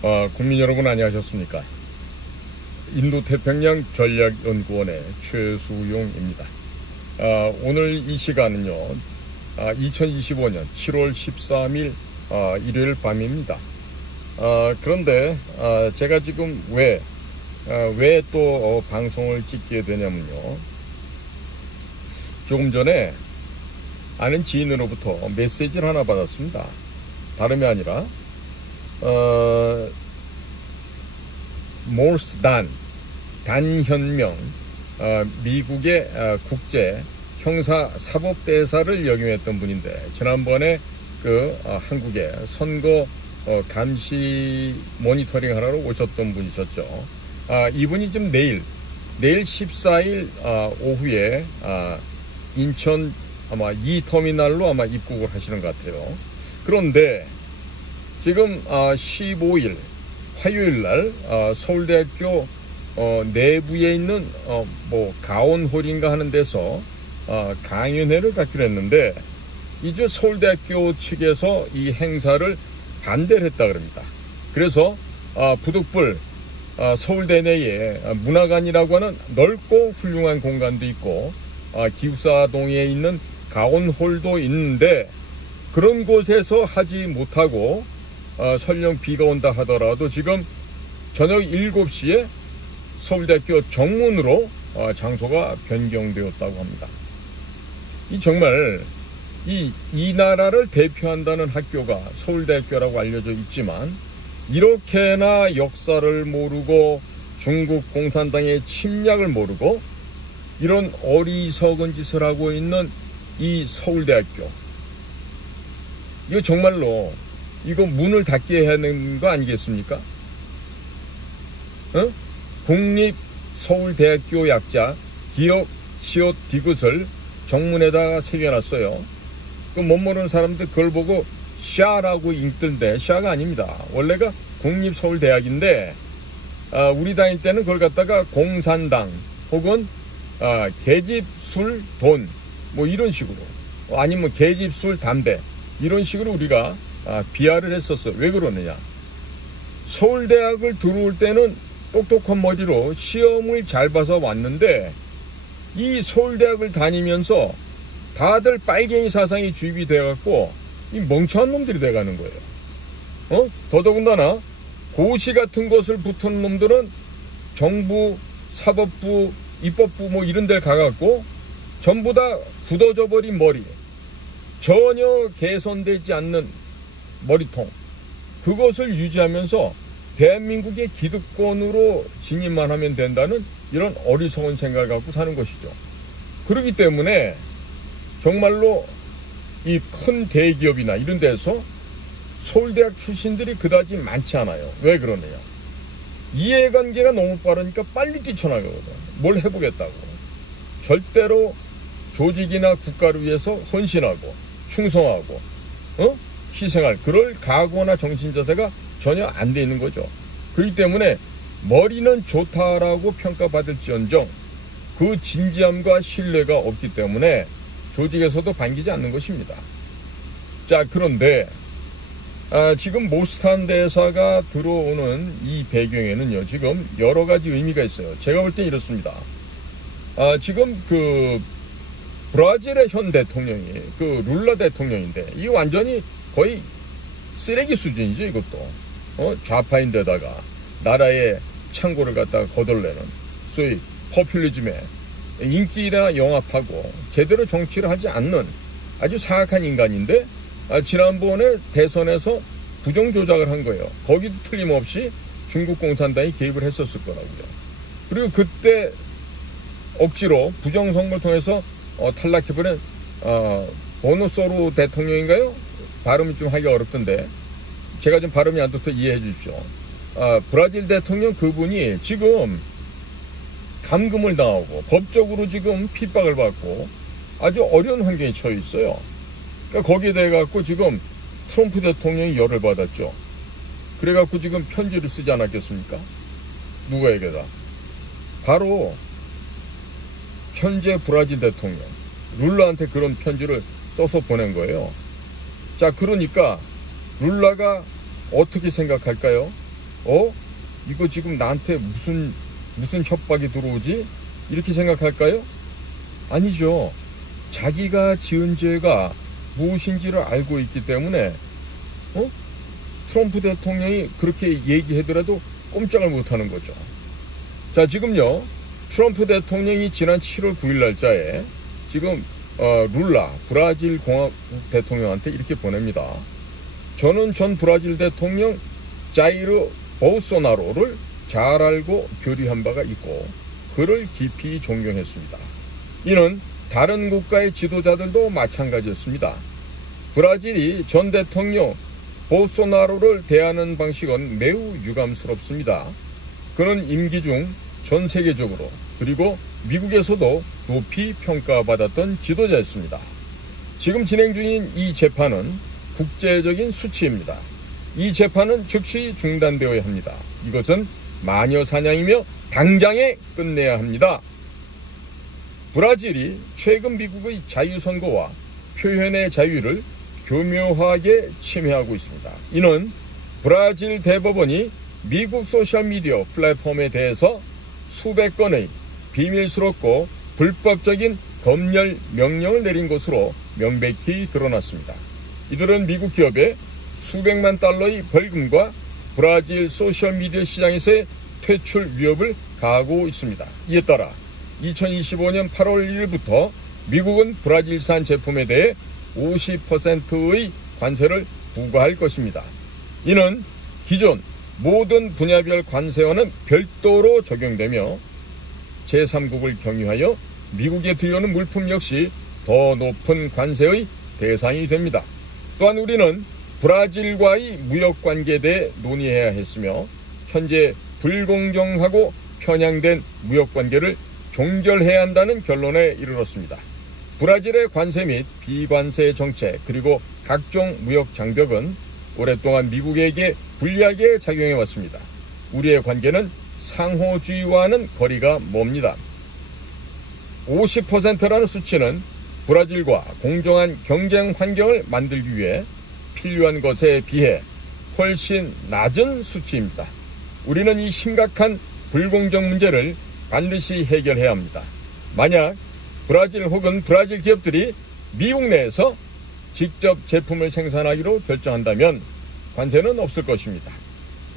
국민 여러분 안녕하셨습니까? 인도태평양 전략연구원의 최수용입니다. 오늘 이 시간은요, 2025년 7월 13일 일요일 밤입니다. 그런데 제가 지금 왜 또 방송을 찍게 되냐면요, 조금 전에 아는 지인으로부터 메시지를 하나 받았습니다. 다름이 아니라 모르스 단현명 미국의 국제 형사 사법대사를 역임했던 분인데, 지난번에 한국에 선거 감시 모니터링 하러 오셨던 분이셨죠. 이분이 지금 내일 14일 오후에 인천 아마 2터미널로 아마 입국을 하시는 것 같아요. 그런데 지금 15일 화요일날 서울대학교 내부에 있는 가온홀인가 하는 데서 강연회를 갖기로 했는데, 이제 서울대학교 측에서 이 행사를 반대를 했다 그럽니다. 그래서 부득불 서울대 내에 문화관이라고 하는 넓고 훌륭한 공간도 있고 기숙사동에 있는 가온홀도 있는데, 그런 곳에서 하지 못하고 설령 비가 온다 하더라도 지금 저녁 7시에 서울대학교 정문으로 장소가 변경되었다고 합니다. 정말 이 나라를 대표한다는 학교가 서울대학교라고 알려져 있지만, 이렇게나 역사를 모르고 중국 공산당의 침략을 모르고 이런 어리석은 짓을 하고 있는 이 서울대학교, 이거 정말로 이거 문을 닫게 해야 하는 거 아니겠습니까? 국립서울대학교 약자 기억 시옷 디귿을 정문에다가 새겨놨어요. 못 모르는 사람들 그걸 보고 샤라고 읽던데, 샤가 아닙니다. 원래가 국립서울대학인데 우리 다닐 때는 그걸 갖다가 공산당 혹은 계집술 돈 이런 식으로, 아니면 계집술 담배 이런 식으로 우리가 비하를 했었어요. 왜 그러느냐, 서울대학을 들어올 때는 똑똑한 머리로 시험을 잘 봐서 왔는데, 이 서울대학을 다니면서 다들 빨갱이 사상이 주입이 돼갖고 이 멍청한 놈들이 돼가는 거예요. 더더군다나 고시 같은 것을 붙은 놈들은 정부, 사법부, 입법부 이런 데 가갖고 전부 다 굳어져 버린 머리, 전혀 개선되지 않는 머리통, 그것을 유지하면서 대한민국의 기득권으로 진입만 하면 된다는 이런 어리석은 생각을 갖고 사는 것이죠. 그렇기 때문에 정말로 이 큰 대기업이나 이런 데서 서울대학 출신들이 그다지 많지 않아요. 왜 그러느냐, 이해관계가 너무 빠르니까 빨리 뛰쳐나가거든. 뭘 해보겠다고. 절대로 조직이나 국가를 위해서 헌신하고 충성하고 희생할 그럴 각오나 정신자세가 전혀 안 돼 있는 거죠. 그렇기 때문에 머리는 좋다라고 평가받을지언정 그 진지함과 신뢰가 없기 때문에 조직에서도 반기지 않는 것입니다. 자, 그런데 지금 모스탄 대사가 들어오는 이 배경에는요, 지금 여러 가지 의미가 있어요. 제가 볼 땐 이렇습니다. 지금 브라질의 현 대통령이 룰라 대통령인데, 이 완전히 거의 쓰레기 수준이죠. 이것도 좌파인데다가 나라의 창고를 갖다가 거덜내는 소위 포퓰리즘에 인기나 영합하고 제대로 정치를 하지 않는 아주 사악한 인간인데, 지난번에 대선에서 부정조작을 한 거예요. 거기도 틀림없이 중국 공산당이 개입을 했었을 거라고요. 그리고 그때 억지로 부정선거를 통해서 탈락해버린 보노소로 대통령인가요? 발음이 좀 하기가 어렵던데, 제가 좀 발음이 안 좋다 이해해 주십시오. 브라질 대통령 그분이 지금 감금을 당하고 법적으로 지금 핍박을 받고 아주 어려운 환경에 처해 있어요. 그러니까 거기에 대해 갖고 지금 트럼프 대통령이 열을 받았죠. 그래갖고 지금 편지를 쓰지 않았겠습니까? 누구에게다? 바로 현재 브라질 대통령 룰라한테 그런 편지를 써서 보낸 거예요. 자, 그러니까 룰라가 어떻게 생각할까요? 이거 지금 나한테 무슨 협박이 들어오지? 이렇게 생각할까요? 아니죠. 자기가 지은 죄가 무엇인지를 알고 있기 때문에 트럼프 대통령이 그렇게 얘기하더라도 꼼짝을 못하는 거죠. 자, 지금요, 트럼프 대통령이 지난 7월 9일 날짜에 지금 룰라 브라질 공화국 대통령한테 이렇게 보냅니다. 저는 전 브라질 대통령 자이르 볼소나로를 잘 알고 교류한 바가 있고 그를 깊이 존경했습니다. 이는 다른 국가의 지도자들도 마찬가지였습니다. 브라질이 전 대통령 볼소나로를 대하는 방식은 매우 유감스럽습니다. 그는 임기 중 전 세계적으로 그리고 미국에서도 높이 평가받았던 지도자였습니다. 지금 진행 중인 이 재판은 국제적인 수치입니다. 이 재판은 즉시 중단되어야 합니다. 이것은 마녀 사냥이며 당장에 끝내야 합니다. 브라질이 최근 미국의 자유선거와 표현의 자유를 교묘하게 침해하고 있습니다. 이는 브라질 대법원이 미국 소셜미디어 플랫폼에 대해서 수백 건의 비밀스럽고 불법적인 검열 명령을 내린 것으로 명백히 드러났습니다. 이들은 미국 기업에 수백만 달러의 벌금과 브라질 소셜미디어 시장에서의 퇴출 위협을 가하고 있습니다. 이에 따라 2025년 8월 1일부터 미국은 브라질산 제품에 대해 50%의 관세를 부과할 것입니다. 이는 기존 모든 분야별 관세와는 별도로 적용되며 제3국을 경유하여 미국에 들여오는 물품 역시 더 높은 관세의 대상이 됩니다. 또한 우리는 브라질과의 무역관계에 대해 논의해야 했으며 현재 불공정하고 편향된 무역관계를 종결해야 한다는 결론에 이르렀습니다. 브라질의 관세 및 비관세 정책 그리고 각종 무역 장벽은 오랫동안 미국에게 불리하게 작용해왔습니다. 우리의 관계는 상호주의와는 거리가 멉니다. 50%라는 수치는 브라질과 공정한 경쟁 환경을 만들기 위해 필요한 것에 비해 훨씬 낮은 수치입니다. 우리는 이 심각한 불공정 문제를 반드시 해결해야 합니다. 만약 브라질 혹은 브라질 기업들이 미국 내에서 직접 제품을 생산하기로 결정한다면 관세는 없을 것입니다.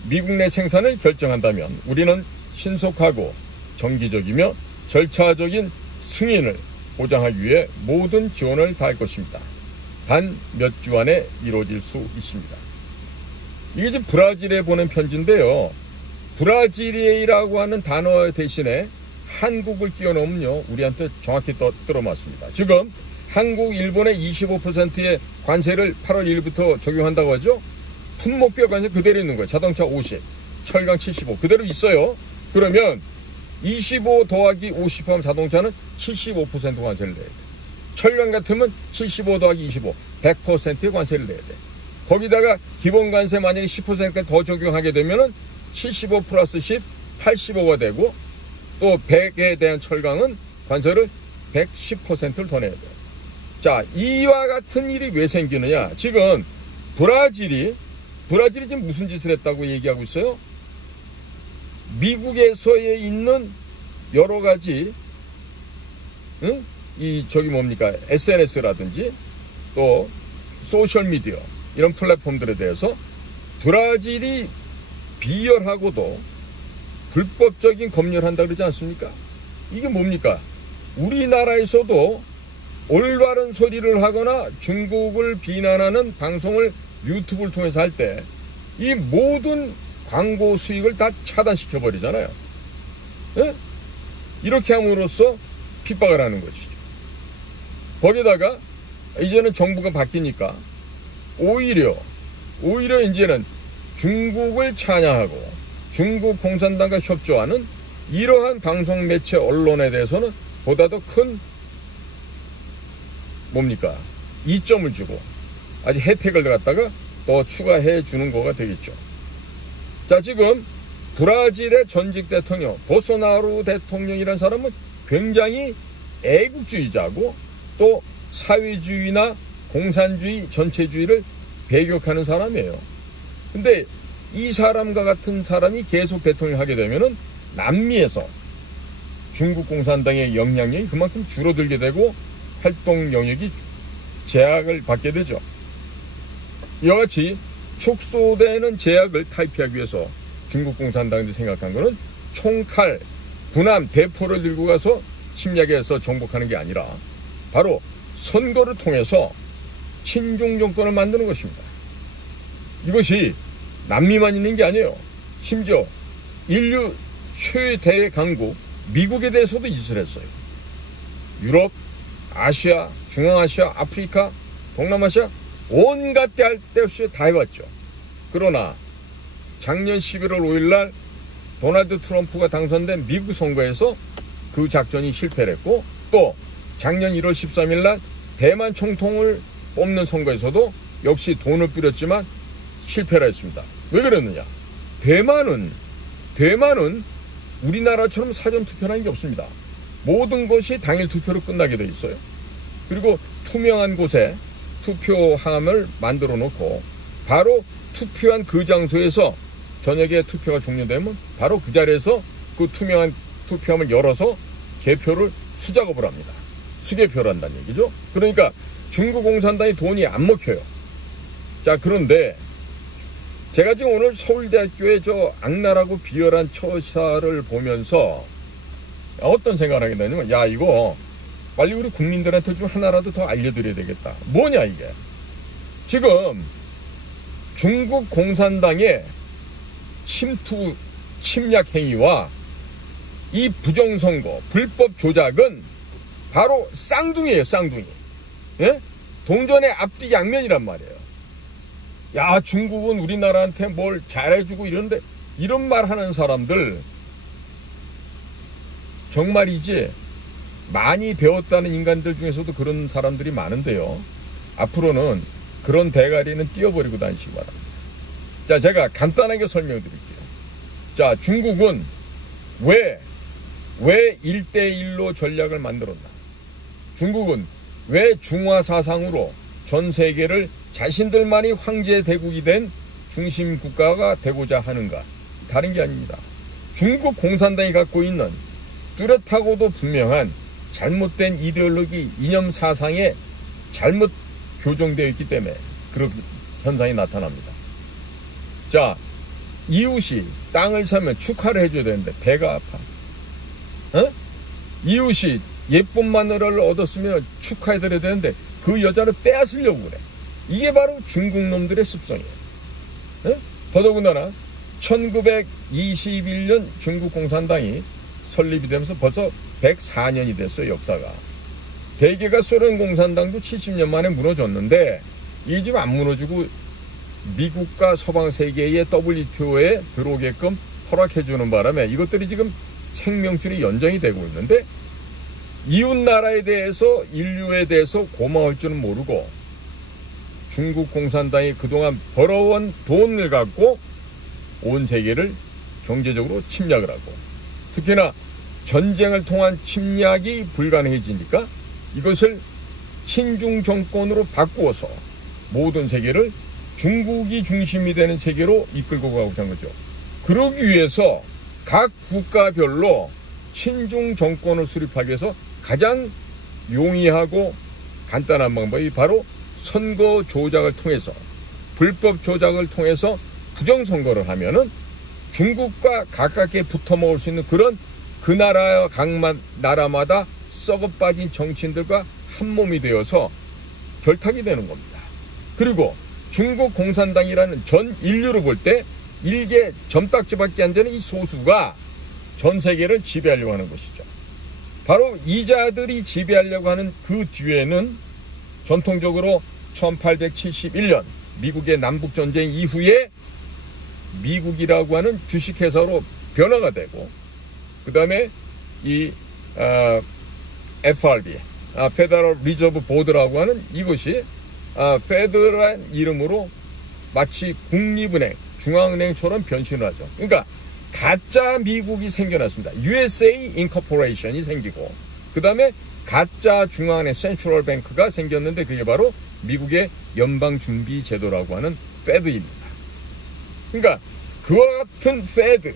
미국 내 생산을 결정한다면 우리는 신속하고 정기적이며 절차적인 승인을 보장하기 위해 모든 지원을 다할 것입니다. 단 몇 주 안에 이루어질 수 있습니다. 이게 지금 브라질에 보낸 편지인데요. 브라질이라고 하는 단어 대신에 한국을 끼워넣으면요, 우리한테 정확히 들어맞습니다. 지금 한국, 일본의 25%의 관세를 8월 1일부터 적용한다고 하죠. 품목별 관세 그대로 있는 거예요. 자동차 50, 철강 75 그대로 있어요. 그러면 25 더하기 50 하면 자동차는 75% 관세를 내야 돼. 철강 같으면 75 더하기 25, 100%의 관세를 내야 돼. 거기다가 기본 관세 만약에 10%까지 더 적용하게 되면은 75 플러스 10, 85가 되고 또 100에 대한 철강은 관세를 110%를 더 내야 돼요. 자, 이와 같은 일이 왜 생기느냐? 지금 브라질이 지금 무슨 짓을 했다고 얘기하고 있어요? 미국에서에 있는 여러 가지 SNS라든지 또 소셜미디어 이런 플랫폼들에 대해서 브라질이 비열하고도 불법적인 검열한다 그러지 않습니까? 이게 뭡니까? 우리나라에서도 올바른 소리를 하거나 중국을 비난하는 방송을 유튜브를 통해서 할 때 이 모든 광고 수익을 다 차단시켜 버리잖아요. 예? 이렇게 함으로써 핍박을 하는 것이죠. 거기다가 이제는 정부가 바뀌니까 오히려 이제는 중국을 찬양하고 중국 공산당과 협조하는 이러한 방송 매체 언론에 대해서는 보다 더 큰 이점을 주고 아주 혜택을 갖다가 더 추가해 주는 거가 되겠죠. 자, 지금 브라질의 전직 대통령 볼소나로 대통령이라는 사람은 굉장히 애국주의자고 또 사회주의나 공산주의 전체주의를 배격하는 사람이에요. 근데 이 사람과 같은 사람이 계속 대통령을 하게 되면은 남미에서 중국 공산당의 영향력이 그만큼 줄어들게 되고 활동 영역이 제약을 받게 되죠. 이와 같이 축소되는 제약을 탈피하기 위해서 중국 공산당이 생각한 것은 총칼, 군함, 대포를 들고 가서 침략해서 정복하는 게 아니라 바로 선거를 통해서 친중 정권을 만드는 것입니다. 이것이 남미만 있는 게 아니에요. 심지어 인류 최대 강국 미국에 대해서도 짓을 했어요. 유럽, 아시아, 중앙아시아, 아프리카, 동남아시아 온갖 데 할 데 없이 다 해봤죠. 그러나 작년 11월 5일날 도널드 트럼프가 당선된 미국 선거에서 그 작전이 실패를 했고, 또 작년 1월 13일날 대만 총통을 뽑는 선거에서도 역시 돈을 뿌렸지만 실패를 했습니다. 왜 그랬느냐? 대만은 우리나라처럼 사전투표라는 게 없습니다. 모든 것이 당일 투표로 끝나게 돼 있어요. 그리고 투명한 곳에 투표함을 만들어 놓고 바로 투표한 그 장소에서 저녁에 투표가 종료되면 바로 그 자리에서 그 투명한 투표함을 열어서 개표를 수작업을 합니다. 수개표를 한다는 얘기죠. 그러니까 중국 공산당이 돈이 안 먹혀요. 자, 그런데 제가 지금 오늘 서울대학교의 저 악랄하고 비열한 처사를 보면서 어떤 생각을 하게 되냐면, 야, 이거 빨리 우리 국민들한테 좀 하나라도 더 알려드려야 되겠다. 뭐냐 이게? 지금 중국 공산당의 침투, 침략 행위와 이 부정선거, 불법 조작은 바로 쌍둥이에요, 쌍둥이. 예? 동전의 앞뒤 양면이란 말이에요. 야, 중국은 우리나라한테 뭘 잘해주고 이러는데, 이런 말 하는 사람들 정말이지 많이 배웠다는 인간들 중에서도 그런 사람들이 많은데요. 앞으로는 그런 대가리는 띄워버리고 다니시기 바랍니다. 자, 제가 간단하게 설명해 드릴게요. 자, 중국은 왜 1대1로 전략을 만들었나? 중국은 왜 중화 사상으로 전 세계를 자신들만이 황제 대국이 된 중심 국가가 되고자 하는가? 다른 게 아닙니다. 중국 공산당이 갖고 있는 뚜렷하고도 분명한 잘못된 이데올로기, 이념 사상에 잘못 교정되어 있기 때문에 그런 현상이 나타납니다. 자, 이웃이 땅을 사면 축하를 해줘야 되는데 배가 아파. 이웃이 예쁜 마누라를 얻었으면 축하해드려야 되는데 그 여자를 빼앗으려고 그래. 이게 바로 중국 놈들의 습성이에요. 더더군다나 1921년 중국 공산당이 설립이 되면서 벌써 104년이 됐어요, 역사가. 대개가 소련 공산당도 70년 만에 무너졌는데 이 집 안 무너지고 미국과 서방 세계의 WTO에 들어오게끔 허락해주는 바람에 이것들이 지금 생명줄이 연장이 되고 있는데, 이웃 나라에 대해서, 인류에 대해서 고마울 줄은 모르고 중국 공산당이 그동안 벌어온 돈을 갖고 온 세계를 경제적으로 침략을 하고, 특히나 전쟁을 통한 침략이 불가능해지니까 이것을 친중 정권으로 바꾸어서 모든 세계를 중국이 중심이 되는 세계로 이끌고 가고자 한 거죠. 그러기 위해서 각 국가별로 친중 정권을 수립하기 위해서 가장 용이하고 간단한 방법이 바로 선거 조작을 통해서, 불법 조작을 통해서 부정선거를 하면은 중국과 가깝게 붙어 먹을 수 있는 그런 그 나라와 각 나라마다 썩어 빠진 정치인들과 한 몸이 되어서 결탁이 되는 겁니다. 그리고 중국 공산당이라는 전 인류를 볼 때 일개 점딱지밖에 안 되는 이 소수가 전 세계를 지배하려고 하는 것이죠. 바로 이자들이 지배하려고 하는 그 뒤에는 전통적으로 1871년 미국의 남북전쟁 이후에 미국이라고 하는 주식회사로 변화가 되고, 그 다음에 이 FRB, 페더럴 리저브 보드라고 하는 이것이 페드란 이름으로 마치 국립은행, 중앙은행처럼 변신을 하죠. 그러니까 가짜 미국이 생겨났습니다. USA 인코퍼레이션이 생기고, 그 다음에 가짜 중앙은행 센트럴 뱅크가 생겼는데 그게 바로 미국의 연방준비제도라고 하는 페드입니다. 그러니까 그와 같은 페드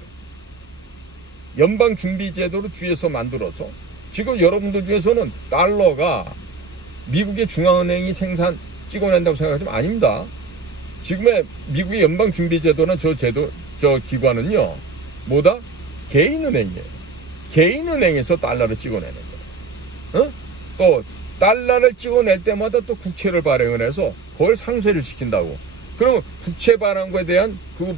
연방준비제도를 뒤에서 만들어서 지금 여러분들 중에서는 달러가 미국의 중앙은행이 찍어낸다고 생각하지만 아닙니다. 지금의 미국의 연방준비제도는 저 기관은요, 뭐다? 개인은행이에요. 개인은행에서 달러를 찍어내는 거예요. 또 달러를 찍어낼 때마다 또 국채를 발행을 해서 그걸 상쇄를 시킨다고. 그러면 국채 발행 거에 대한 그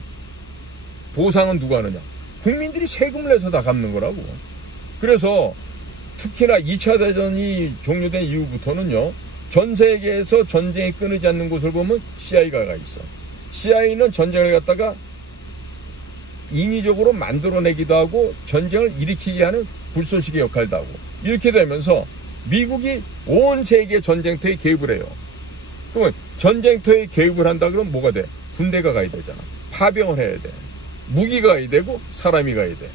보상은 누가 하느냐? 국민들이 세금을 내서 다 갚는 거라고. 그래서 특히나 2차 대전이 종료된 이후부터는요, 전 세계에서 전쟁이 끊이지 않는 곳을 보면 CIA가 있어. CIA는 전쟁을 갖다가 인위적으로 만들어내기도 하고 전쟁을 일으키게 하는 불쏘시개 역할도 하고, 이렇게 되면서 미국이 온 세계 전쟁터에 개입을 해요. 그러면 전쟁터에 개입을 한다 그러면 뭐가 돼? 군대가 가야 되잖아. 파병을 해야 돼. 무기가 가야 되고 사람이 가야 돼.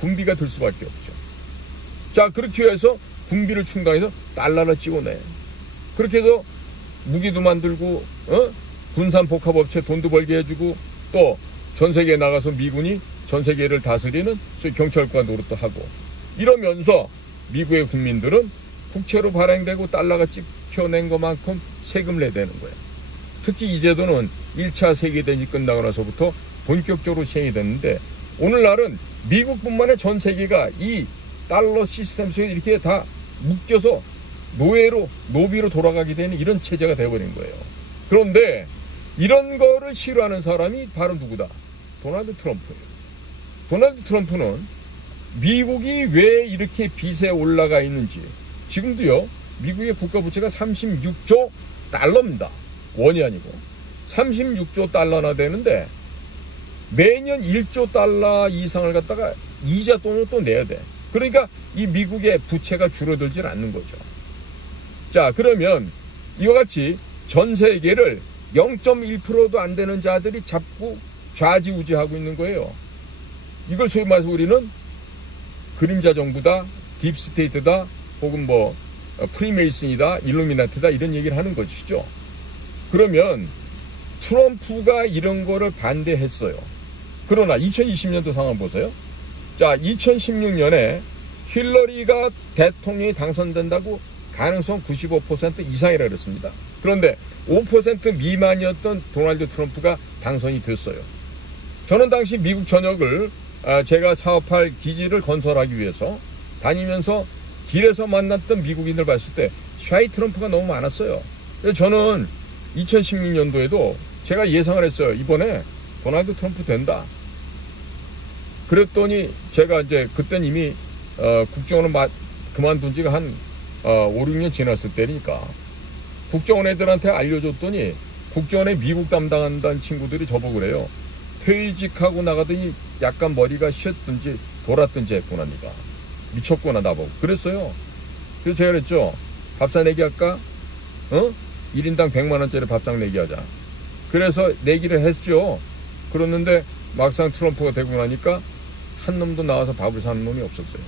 군비가 들 수밖에 없죠. 자, 그렇게 해서 군비를 충당해서 달러를 찍어내. 그렇게 해서 무기도 만들고, 군산복합업체 돈도 벌게 해주고, 또 전 세계에 나가서 미군이 전 세계를 다스리는 경찰과 노릇도 하고, 이러면서 미국의 국민들은 국채로 발행되고 달러가 찍혀낸 것만큼 세금을 내야 되는 거예요. 특히 이 제도는 1차 세계대전이 끝나고 나서부터 본격적으로 시행이 됐는데, 오늘날은 미국뿐만 아니라 전 세계가 이 달러 시스템 속에 이렇게 다 묶여서 노비로 돌아가게 되는 이런 체제가 되어버린 거예요. 그런데 이런 거를 싫어하는 사람이 바로 누구다? 도널드 트럼프예요. 도널드 트럼프는 미국이 왜 이렇게 빚에 올라가 있는지, 지금도요, 미국의 국가부채가 36조 달러입니다. 원이 아니고 36조 달러나 되는데 매년 1조 달러 이상을 갖다가 이자 돈을 또 내야 돼. 그러니까 이 미국의 부채가 줄어들질 않는 거죠. 자, 그러면 이와 같이 전 세계를 0.1%도 안 되는 자들이 잡고 좌지우지하고 있는 거예요. 이걸 소위 말해서 우리는 그림자 정부다, 딥스테이트다, 혹은 뭐 프리메이슨이다, 일루미나티다, 이런 얘기를 하는 것이죠. 그러면 트럼프가 이런 거를 반대했어요. 그러나 2020년도 상황 보세요. 자, 2016년에 힐러리가 대통령이 당선된다고 가능성 95% 이상이라 그랬습니다. 그런데 5% 미만이었던 도널드 트럼프가 당선이 됐어요. 저는 당시 미국 전역을 제가 사업할 기지를 건설하기 위해서 다니면서 길에서 만났던 미국인들 봤을 때 샤이 트럼프가 너무 많았어요. 그래서 저는 2016년도에도 제가 예상을 했어요. 이번에 도널드 트럼프 된다. 그랬더니 제가 이제 그땐 이미 국정원을 그만둔 지가 한 5, 6년 지났을 때니까 국정원 애들한테 알려줬더니 국정원에 미국 담당한다는 친구들이 저보고 그래요. 퇴직하고 나가더니 약간 머리가 쉬었든지 돌았든지 했구나, 니가. 미쳤구나, 나보고. 그랬어요. 그래서 제가 그랬죠. 밥상 내기 할까? 1인당 100만원짜리 밥상 내기 하자. 그래서 내기를 했죠. 그랬는데 막상 트럼프가 되고 나니까 한 놈도 나와서 밥을 사는 놈이 없었어요.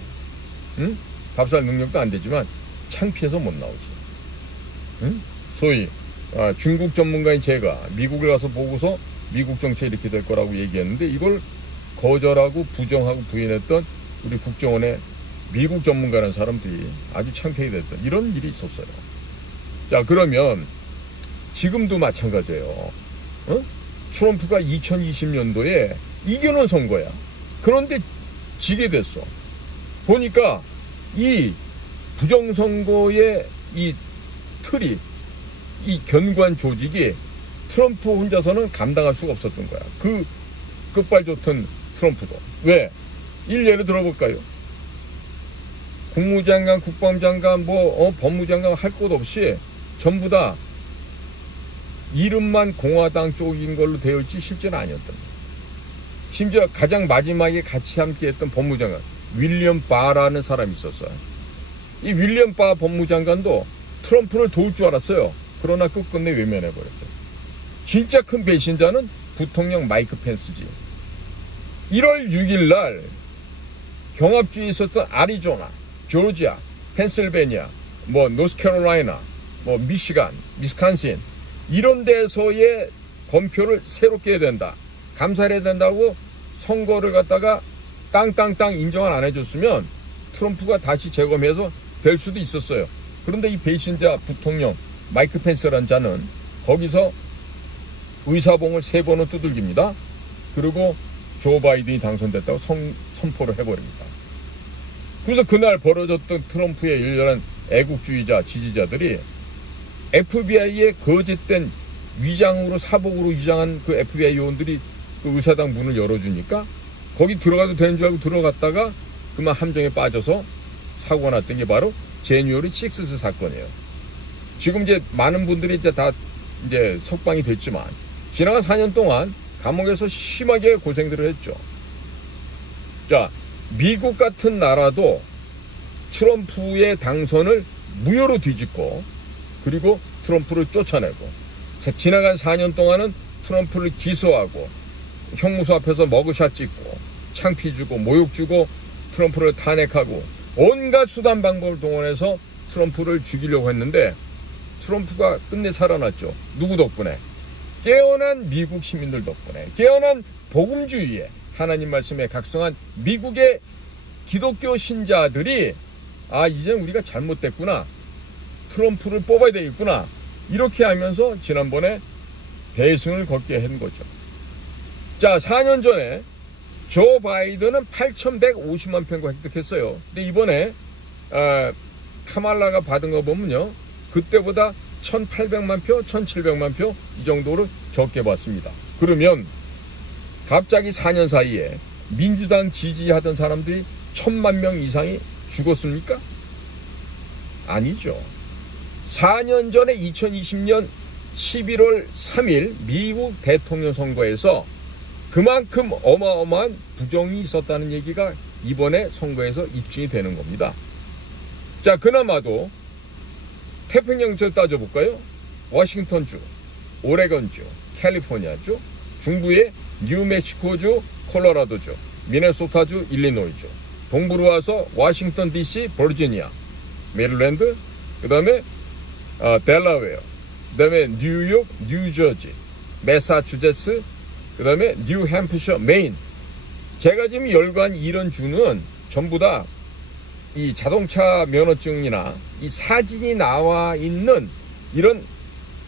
응? 밥 살 능력도 안 되지만 창피해서 못 나오지. 응? 소위 중국 전문가인 제가 미국을 가서 보고서 미국 정책 이렇게 될 거라고 얘기했는데 이걸 거절하고 부정하고 부인했던 우리 국정원의 미국 전문가라는 사람들이 아주 창피하게 됐던 이런 일이 있었어요. 자, 그러면 지금도 마찬가지예요. 트럼프가 2020년도에 이겨놓은 선거야. 그런데 지게 됐어. 보니까 이 부정선거의 이 틀이, 이 견고한 조직이 트럼프 혼자서는 감당할 수가 없었던 거야. 그 끝발 좋던 트럼프도. 왜? 일례를 들어볼까요? 국무장관, 국방장관, 법무장관 할 것 없이 전부 다 이름만 공화당 쪽인 걸로 되어 있지 실제는 아니었던 거예요. 심지어 가장 마지막에 같이 함께 했던 법무장관 윌리엄 바라는 사람이 있었어요. 이 윌리엄 바 법무장관도 트럼프를 도울 줄 알았어요. 그러나 끝끝내 외면해버렸죠. 진짜 큰 배신자는 부통령 마이크 펜스지. 1월 6일 날 경합주에 있었던 아리조나, 조지아, 펜실베니아, 노스캐롤라이나, 미시간, 미스칸신 이런 데서의 검표를 새롭게 해야 된다. 감사를 해야 된다고 선거를 갖다가 땅땅땅 인정을 안 해줬으면 트럼프가 다시 재검해서 될 수도 있었어요. 그런데 이 배신자 부통령 마이크 펜스라는 자는 거기서 의사봉을 3번을 두들깁니다. 그리고 조 바이든이 당선됐다고 선포를 해버립니다. 그래서 그날 벌어졌던 트럼프의 일련한 애국주의자 지지자들이 FBI의 거짓된 위장으로 사복으로 위장한 그 FBI 요원들이 그 의사당 문을 열어주니까 거기 들어가도 되는 줄 알고 들어갔다가 그만 함정에 빠져서 사고가 났던 게 바로 제뉴어리 6 사건이에요. 지금 이제 많은 분들이 이제 다 이제 석방이 됐지만 지난 4년 동안 감옥에서 심하게 고생들을 했죠. 자, 미국 같은 나라도 트럼프의 당선을 무효로 뒤집고 그리고 트럼프를 쫓아내고 지나간 4년 동안은 트럼프를 기소하고 형무소 앞에서 머그샷 찍고 창피 주고 모욕 주고 트럼프를 탄핵하고 온갖 수단 방법을 동원해서 트럼프를 죽이려고 했는데 트럼프가 끝내 살아났죠. 누구 덕분에? 깨어난 미국 시민들 덕분에, 깨어난 복음주의에 하나님 말씀에 각성한 미국의 기독교 신자들이 이제 우리가 잘못됐구나, 트럼프를 뽑아야 되겠구나, 이렇게 하면서 지난번에 대승을 걷게 한 거죠. 자, 4년 전에 조 바이든은 8,150만 표가 획득했어요. 근데 이번에 카말라가 받은 거 보면요, 그때보다 1,800만 표, 1,700만 표 이 정도로 적게 받습니다. 그러면 갑자기 4년 사이에 민주당 지지하던 사람들이 1,000만 명 이상이 죽었습니까? 아니죠. 4년 전에 2020년 11월 3일 미국 대통령 선거에서 그만큼 어마어마한 부정이 있었다는 얘기가 이번에 선거에서 입증이 되는 겁니다. 자, 그나마도 태평양주를 따져볼까요? 워싱턴주, 오레곤주, 캘리포니아주, 중부의 뉴멕시코주, 콜로라도주, 미네소타주, 일리노이주, 동부로 와서 워싱턴 DC, 버지니아, 메릴랜드, 그 다음에 델라웨어, 그 다음에 뉴욕, 뉴저지, 매사추세츠, 그 다음에 뉴햄프셔, 메인. 제가 지금 열거한 이런 주는 전부 다 이 자동차 면허증이나 이 사진이 나와 있는 이런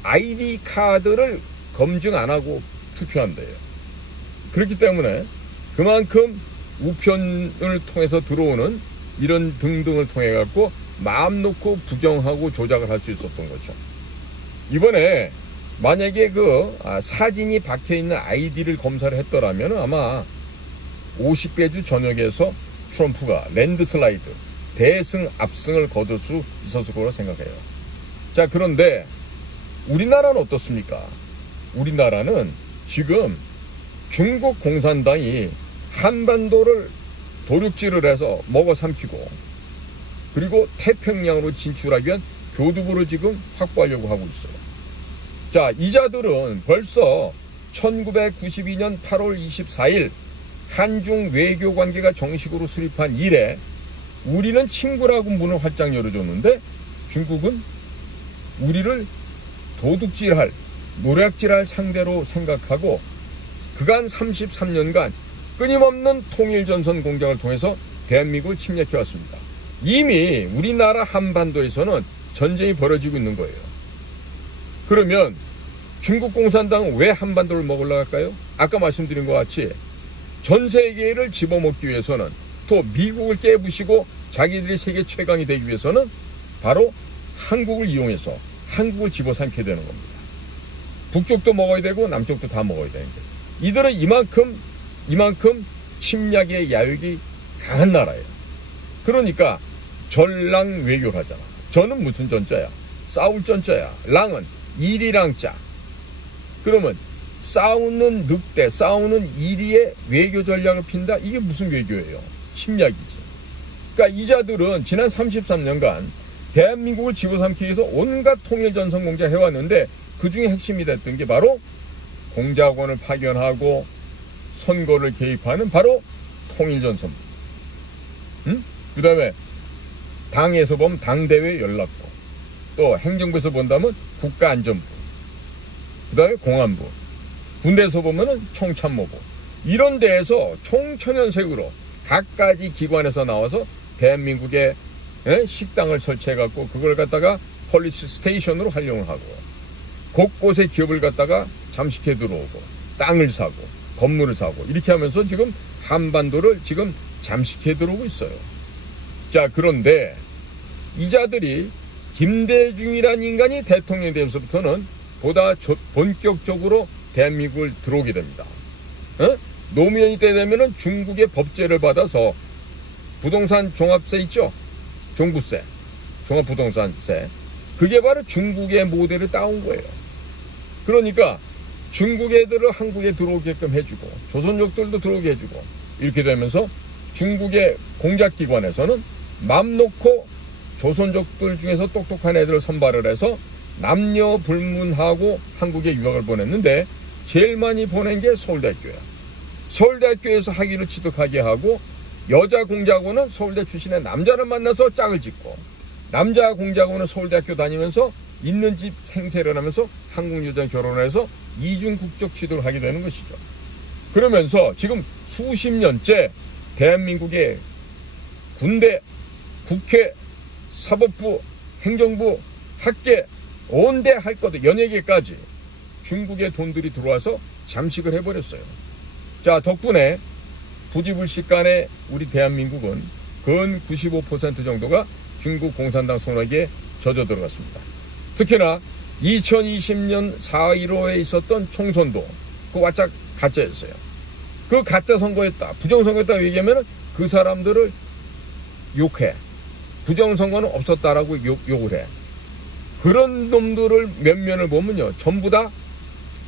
ID 카드를 검증 안 하고 투표한대요. 그렇기 때문에 그만큼 우편을 통해서 들어오는 이런 등등을 통해 갖고 마음 놓고 부정하고 조작을 할 수 있었던 거죠. 이번에 만약에 그 사진이 박혀 있는 아이디를 검사를 했더라면 아마 50개주 전역에서 트럼프가 랜드슬라이드, 대승, 압승을 거둘 수 있었을 거라고 생각해요. 자, 그런데 우리나라는 어떻습니까? 우리나라는 지금 중국 공산당이 한반도를 도륙질을 해서 먹어 삼키고 그리고 태평양으로 진출하기 위한 교두보를 지금 확보하려고 하고 있어요. 자, 이자들은 벌써 1992년 8월 24일 한중 외교 관계가 정식으로 수립한 이래 우리는 친구라고 문을 활짝 열어줬는데 중국은 우리를 도둑질할, 노략질할 상대로 생각하고 그간 33년간 끊임없는 통일전선 공작을 통해서 대한민국을 침략해왔습니다. 이미 우리나라 한반도에서는 전쟁이 벌어지고 있는 거예요. 그러면 중국 공산당은 왜 한반도를 먹으려고 할까요? 아까 말씀드린 것 같이 전 세계를 집어먹기 위해서는 또 미국을 깨부시고 자기들이 세계 최강이 되기 위해서는 바로 한국을 이용해서 한국을 집어삼켜야 되는 겁니다. 북쪽도 먹어야 되고 남쪽도 다 먹어야 되는 거예요. 이들은 이만큼 침략의 야욕이 강한 나라예요. 그러니까 전랑 외교를 하잖아. 전은 무슨 전자야? 싸울 전자야. 랑은 일이랑자. 그러면 싸우는 늑대, 싸우는 이리의 외교 전략을 핀다? 이게 무슨 외교예요? 침략이지. 그러니까 이자들은 지난 33년간 대한민국을 집어삼키기 위해서 온갖 통일전선 공작 해왔는데 그 중에 핵심이 됐던 게 바로 공작원을 파견하고 선거를 개입하는 바로 통일전선부. 그 다음에 당에서 보면 당대회 연락부, 또 행정부에서 본다면 국가안전부, 그 다음에 공안부, 군대에서 보면은 총참모부. 이런 데에서 총천연색으로 각가지 기관에서 나와서 대한민국에 식당을 설치해갖고 그걸 갖다가 폴리스 스테이션으로 활용을 하고 곳곳에 기업을 갖다가 잠식해 들어오고 땅을 사고 건물을 사고 이렇게 하면서 지금 한반도를 지금 잠식해 들어오고 있어요. 자, 그런데 이자들이 김대중이라는 인간이 대통령이 되면서부터는 보다 본격적으로 대한민국을 들어오게 됩니다. 노무현이 때 되면은 중국의 법제를 받아서 부동산 종합세 있죠? 종부세, 종합부동산세. 그게 바로 중국의 모델을 따온 거예요. 그러니까 중국 애들을 한국에 들어오게끔 해주고 조선족들도 들어오게 해주고 이렇게 되면서 중국의 공작기관에서는 맘 놓고 조선족들 중에서 똑똑한 애들을 선발을 해서 남녀 불문하고 한국에 유학을 보냈는데 제일 많이 보낸 게 서울대학교야. 서울대학교에서 학위를 취득하게 하고 여자 공작원은 서울대 출신의 남자를 만나서 짝을 짓고 남자 공작원은 서울대학교 다니면서 있는 집 생세를 하면서 한국 여자 결혼해서 이중 국적 취득을 하게 되는 것이죠. 그러면서 지금 수십 년째 대한민국의 군대, 국회, 사법부, 행정부, 학계, 온데 할 것도 연예계까지 중국의 돈들이 들어와서 잠식을 해버렸어요. 자, 덕분에 부지불식간에 우리 대한민국은 근 95% 정도가 중국 공산당 손아귀에 젖어 들어갔습니다. 특히나 2020년 4.15에 있었던 총선도 그 와짝 가짜였어요. 그 가짜 선거였다, 부정선거였다고 얘기하면 그 사람들을 욕해. 부정선거는 없었다라고 욕을 해. 그런 놈들을 몇 면을 보면요, 전부 다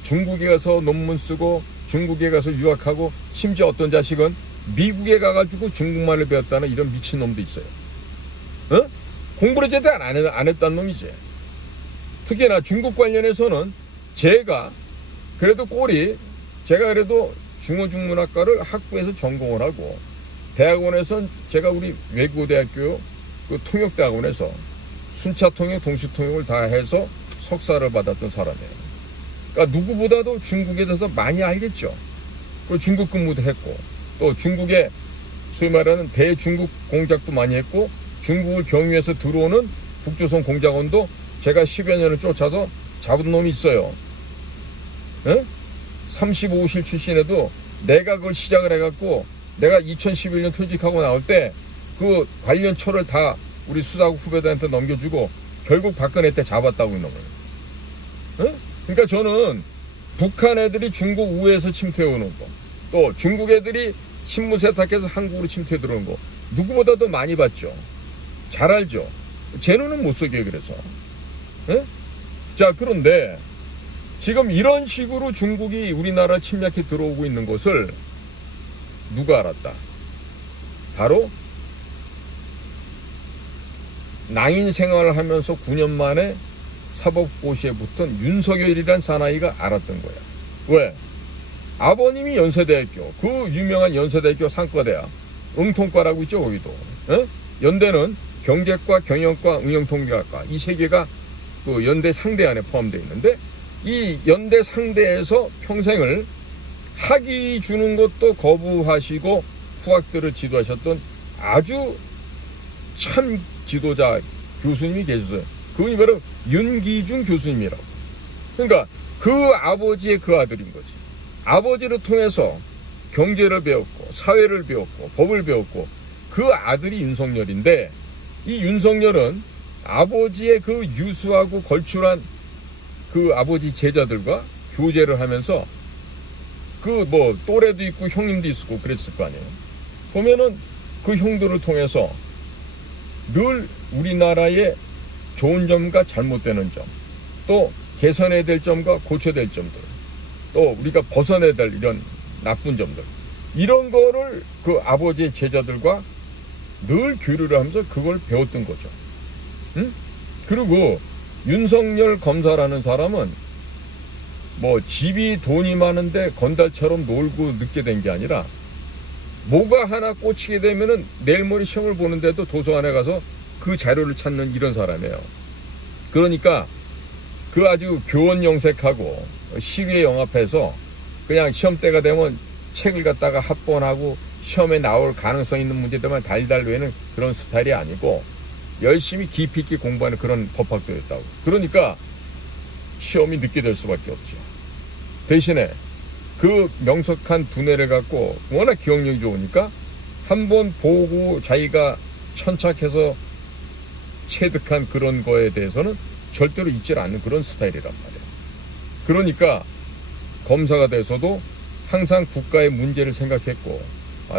중국에 가서 논문 쓰고 중국에 가서 유학하고 심지어 어떤 자식은 미국에 가가지고 중국말을 배웠다는 이런 미친놈도 있어요. 공부를 제대로 안 했다는 놈이지. 특히나 중국 관련해서는 제가 그래도 중어중문학과를 학부에서 전공을 하고 대학원에서는 제가 우리 외국어대학교 그 통역대학원에서 순차통역, 동시통역을 다 해서 석사를 받았던 사람이에요. 그러니까 누구보다도 중국에 대해서 많이 알겠죠. 그리고 중국 근무도 했고 또 중국에 소위 말하는 대중국 공작도 많이 했고 중국을 경유해서 들어오는 북조선 공작원도 제가 10여 년을 쫓아서 잡은 놈이 있어요. 35실 출신에도 내가 그걸 시작을 해갖고 내가 2011년 퇴직하고 나올 때 그 관련 처를 다 우리 수사국 후배들한테 넘겨주고 결국 박근혜 때 잡았다고 있는 거예요. 그러니까 저는 북한 애들이 중국 우회에서 침투해오는 거, 또 중국 애들이 신무 세탁해서 한국으로 침투해 들어오는 거 누구보다도 많이 봤죠. 잘 알죠. 제 눈은 못 속여요. 그래서 자, 그런데 지금 이런 식으로 중국이 우리나라 침략해 들어오고 있는 것을 누가 알았다? 바로 낭인 생활을 하면서 9년 만에 사법고시에 붙은 윤석열이란 사나이가 알았던 거야. 왜? 아버님이 연세대학교, 그 유명한 연세대학교 상과대학 응통과라고 있죠. 거기도 연대는 경제과, 경영과, 응용통계학과 이 세 개가 그 연대 상대 안에 포함되어 있는데 이 연대 상대에서 평생을 학위 주는 것도 거부하시고 후학들을 지도하셨던 아주 참 지도자 교수님이 계셨어요. 그분이 바로 윤기중 교수님이라고. 그러니까 그 아버지의 그 아들인 거지. 아버지를 통해서 경제를 배웠고 사회를 배웠고 법을 배웠고 그 아들이 윤석열인데 이 윤석열은 아버지의 그 유수하고 걸출한 그 아버지 제자들과 교제를 하면서 그 뭐 또래도 있고 형님도 있었고 그랬을 거 아니에요. 보면은 그 형들을 통해서 늘 우리나라의 좋은 점과 잘못되는 점, 또 개선해야 될 점과 고쳐야 될 점들, 또 우리가 벗어내야 될 이런 나쁜 점들, 이런 거를 그 아버지의 제자들과 늘 교류를 하면서 그걸 배웠던 거죠. 그리고 윤석열 검사라는 사람은 뭐 집이 돈이 많은데 건달처럼 놀고 늦게 된 게 아니라 뭐가 하나 꽂히게 되면은 내일 모레 시험을 보는데도 도서관에 가서 그 자료를 찾는 이런 사람이에요. 그러니까 그 아주 교원 영색하고 시위에 영합해서 그냥 시험 때가 되면 책을 갖다가 합본하고 시험에 나올 가능성 있는 문제들만 달달 외는 그런 스타일이 아니고 열심히 깊이 있게 공부하는 그런 법학도였다고. 그러니까 시험이 늦게 될 수밖에 없죠. 대신에 그 명석한 두뇌를 갖고 워낙 기억력이 좋으니까 한번 보고 자기가 천착해서 체득한 그런 거에 대해서는 절대로 잊지 않는 그런 스타일이란 말이에요. 그러니까 검사가 돼서도 항상 국가의 문제를 생각했고,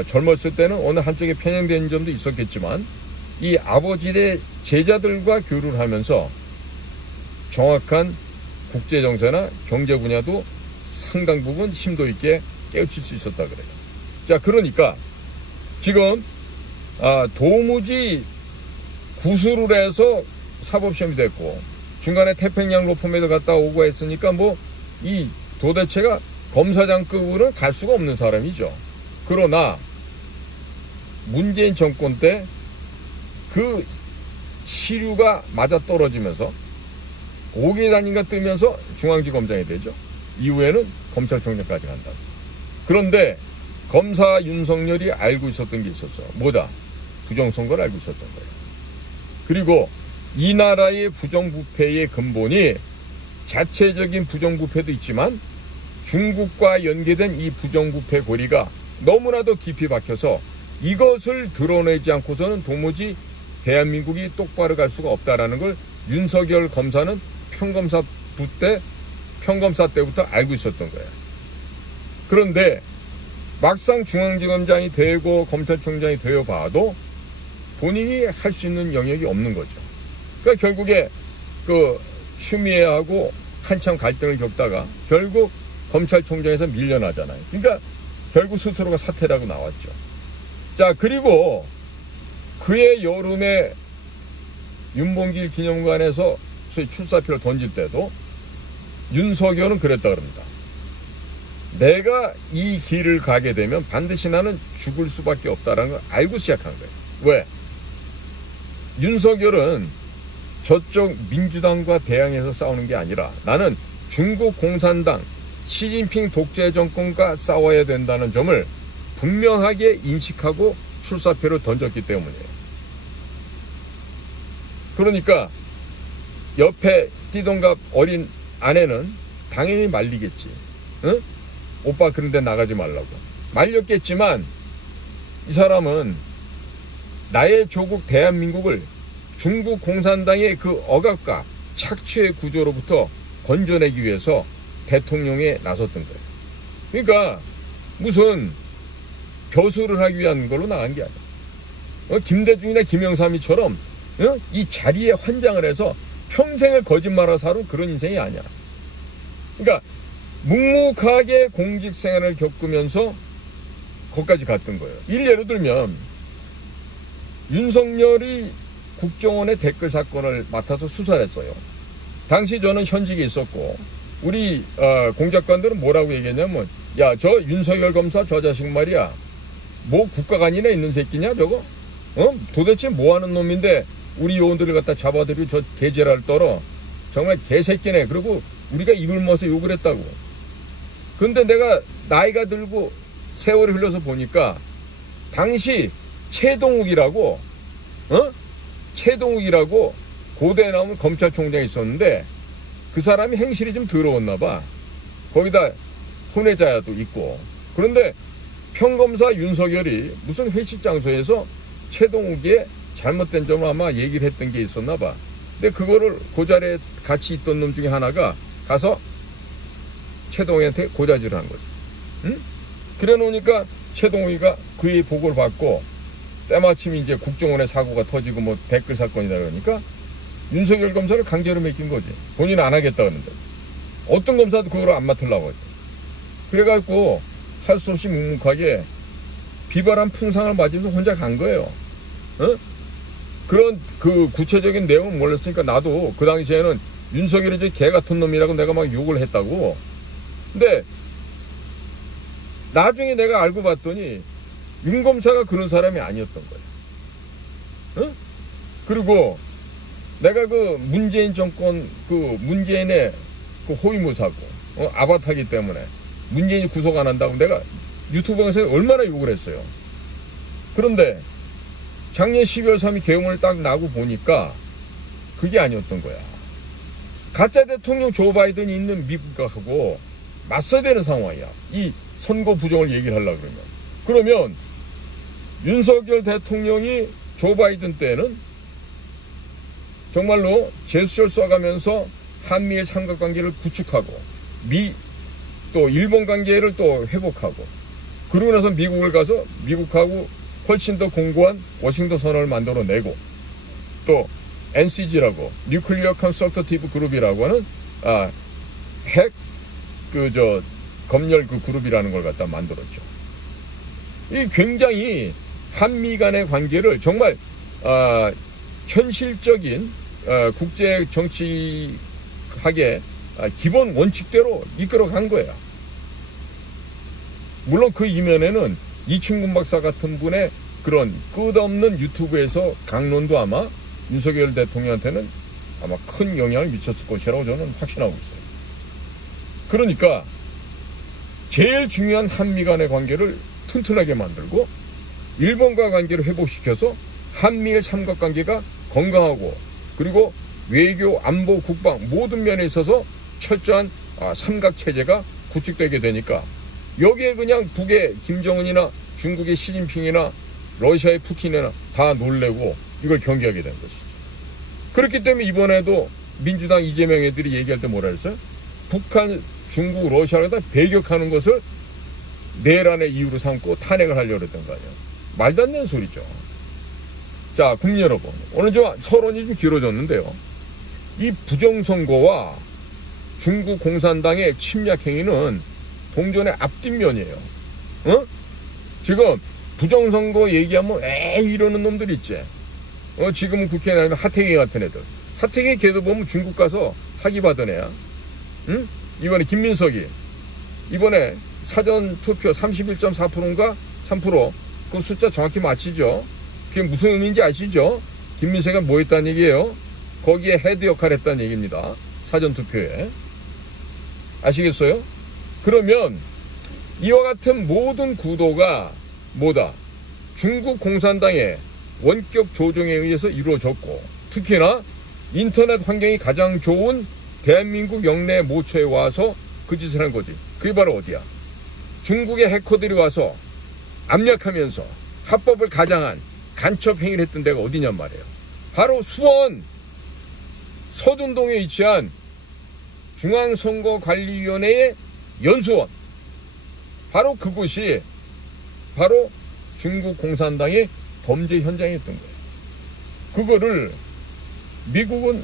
젊었을 때는 어느 한쪽에 편향된 점도 있었겠지만 이 아버지의 제자들과 교류를 하면서 정확한 국제정세나 경제 분야도 상당 부분 심도 있게 깨우칠 수 있었다 그래요. 자, 그러니까 지금 도무지 구술을 해서 사법시험이 됐고 중간에 태평양 로펌에도 갔다 오고 했으니까 뭐 이 도대체가 검사장급으로는 갈 수가 없는 사람이죠. 그러나 문재인 정권 때 그 시류가 맞아떨어지면서 5개 단위가 뜨면서 중앙지검장이 되죠. 이후에는 검찰총장까지 간다. 그런데 검사 윤석열이 알고 있었던 게 있었어. 뭐다? 부정선거를 알고 있었던 거예요. 그리고 이 나라의 부정부패의 근본이 자체적인 부정부패도 있지만 중국과 연계된 이 부정부패 고리가 너무나도 깊이 박혀서 이것을 드러내지 않고서는 도무지 대한민국이 똑바로 갈 수가 없다라는 걸 윤석열 검사는 평검사 때부터 알고 있었던 거예요. 그런데 막상 중앙지검장이 되고 검찰총장이 되어봐도 본인이 할 수 있는 영역이 없는 거죠. 그러니까 결국에 그 추미애하고 한참 갈등을 겪다가 결국 검찰총장에서 밀려나잖아요. 그러니까 결국 스스로가 사퇴라고 나왔죠. 자, 그리고 그해 여름에 윤봉길 기념관에서 소위 출사표를 던질 때도 윤석열은 그랬다 그럽니다. 내가 이 길을 가게 되면 반드시 나는 죽을 수밖에 없다는 걸 알고 시작한 거예요. 왜? 윤석열은 저쪽 민주당과 대항해서 싸우는 게 아니라 나는 중국 공산당 시진핑 독재 정권과 싸워야 된다는 점을 분명하게 인식하고 출사표를 던졌기 때문이에요. 그러니까 옆에 띠동갑 어린 아내는 당연히 말리겠지. 응? 오빠 그런데 나가지 말라고. 말렸겠지만 이 사람은 나의 조국 대한민국을 중국 공산당의 그 억압과 착취의 구조로부터 건져내기 위해서 대통령에 나섰던 거예요. 그러니까 무슨 벼슬을 하기 위한 걸로 나간 게 아니야. 김대중이나 김영삼이처럼 이 자리에 환장을 해서 평생을 거짓말하고 사는 그런 인생이 아니야. 그러니까 묵묵하게 공직 생활을 겪으면서 거기까지 갔던 거예요. 예를 들면 윤석열이 국정원의 댓글 사건을 맡아서 수사를 했어요. 당시 저는 현직에 있었고 우리 공작관들은 뭐라고 얘기했냐면 야, 저 윤석열 검사 저 자식 말이야 뭐 국가관이나 있는 새끼냐 저거? 도대체 뭐하는 놈인데 우리 요원들을 갖다 잡아들이고 저 개제라를 떨어 정말 개새끼네. 그리고 우리가 입을 모아서 욕을 했다고. 근데 내가 나이가 들고 세월이 흘러서 보니까 당시 최동욱이라고 고대에 나오는 검찰총장이 있었는데 그 사람이 행실이 좀 더러웠나 봐. 거기다 혼외자도 있고. 그런데 평검사 윤석열이 무슨 회식 장소에서 최동욱의 잘못된 점을 아마 얘기를 했던 게 있었나 봐. 근데 그거를 그 자리에 같이 있던 놈 중에 하나가 가서 최동욱한테 고자질을 한 거지. 응? 그래 놓으니까 최동욱이가 그의 보고를 받고 때마침 이제 국정원의 사고가 터지고 뭐 댓글 사건이다 그러니까 윤석열 검사를 강제로 맡긴 거지. 본인은 안 하겠다 그러는데. 어떤 검사도 그걸 안 맡으려고 하지. 그래갖고 할 수 없이 묵묵하게 비바람 풍상을 맞으면서 혼자 간 거예요. 그런 그 구체적인 내용은 몰랐으니까 나도 그 당시에는 윤석열이 저 개 같은 놈이라고 내가 막 욕을 했다고. 근데 나중에 내가 알고 봤더니 윤 검사가 그런 사람이 아니었던 거예요. 그리고 내가 그 문재인 정권 그 문재인의 그 호위무사고 아바타기 때문에 문재인이 구속 안 한다고 내가 유튜브 강사에 얼마나 욕을 했어요. 그런데 작년 12월 3일 계엄을 딱 나고 보니까 그게 아니었던 거야. 가짜 대통령 조 바이든이 있는 미국하고 맞서야 되는 상황이야. 이 선거 부정을 얘기를 하려고 그러면 윤석열 대통령이 조 바이든 때는 정말로 제스처를 쏴가면서 한미일 삼각관계를 구축하고 또 일본 관계를 또 회복하고, 그러고 나서 미국을 가서 미국하고 훨씬 더 공고한 워싱턴 선언을 만들어내고, 또 NCG라고 뉴클리어 컨설터티브 그룹이라고 하는 핵 검열 그 그룹이라는 걸 갖다 만들었죠. 이 굉장히 한미 간의 관계를 정말 현실적인 국제 정치학의 기본 원칙대로 이끌어간 거야. 물론 그 이면에는 이충근 박사 같은 분의 그런 끝없는 유튜브에서 강론도 아마 윤석열 대통령한테는 아마 큰 영향을 미쳤을 것이라고 저는 확신하고 있어요. 그러니까 제일 중요한 한미 간의 관계를 튼튼하게 만들고 일본과 관계를 회복시켜서 한미일 삼각관계가 건강하고, 그리고 외교, 안보, 국방 모든 면에 있어서 철저한 삼각체제가 구축되게 되니까 여기에 그냥 북의 김정은이나 중국의 시진핑이나 러시아의 푸틴이나 다 놀래고 이걸 경계하게 된 것이죠. 그렇기 때문에 이번에도 민주당 이재명 애들이 얘기할 때 뭐라 했어요? 북한, 중국, 러시아를 다 배격하는 것을 내란의 이유로 삼고 탄핵을 하려고 했던 거 아니에요. 말도 안 되는 소리죠. 자, 국민 여러분, 오늘 좀 서론이 좀 길어졌는데요. 이 부정선거와 중국 공산당의 침략 행위는 동전의 앞뒷면이에요. 지금 부정선거 얘기하면 이러는 놈들 있지. 지금은 국회에 나오면 하태경 같은 애들. 하태경 걔도 보면 중국 가서 학위 받은 애야. 응? 이번에 김민석이 이번에 사전투표 31.4%인가 3%, 그 숫자 정확히 맞히죠. 그게 무슨 의미인지 아시죠? 김민석이 뭐 했다는 얘기예요? 거기에 헤드 역할을 했다는 얘기입니다. 사전투표에. 아시겠어요? 그러면 이와 같은 모든 구도가 뭐다? 중국 공산당의 원격 조종에 의해서 이루어졌고, 특히나 인터넷 환경이 가장 좋은 대한민국 영내 모처에 와서 그 짓을 한 거지. 그게 바로 어디야? 중국의 해커들이 와서 압력하면서 합법을 가장한 간첩 행위를 했던 데가 어디냔 말이에요. 바로 수원 서둔동에 위치한 중앙선거관리위원회의 연수원. 바로 그곳이 바로 중국 공산당의 범죄 현장이었던 거예요. 그거를 미국은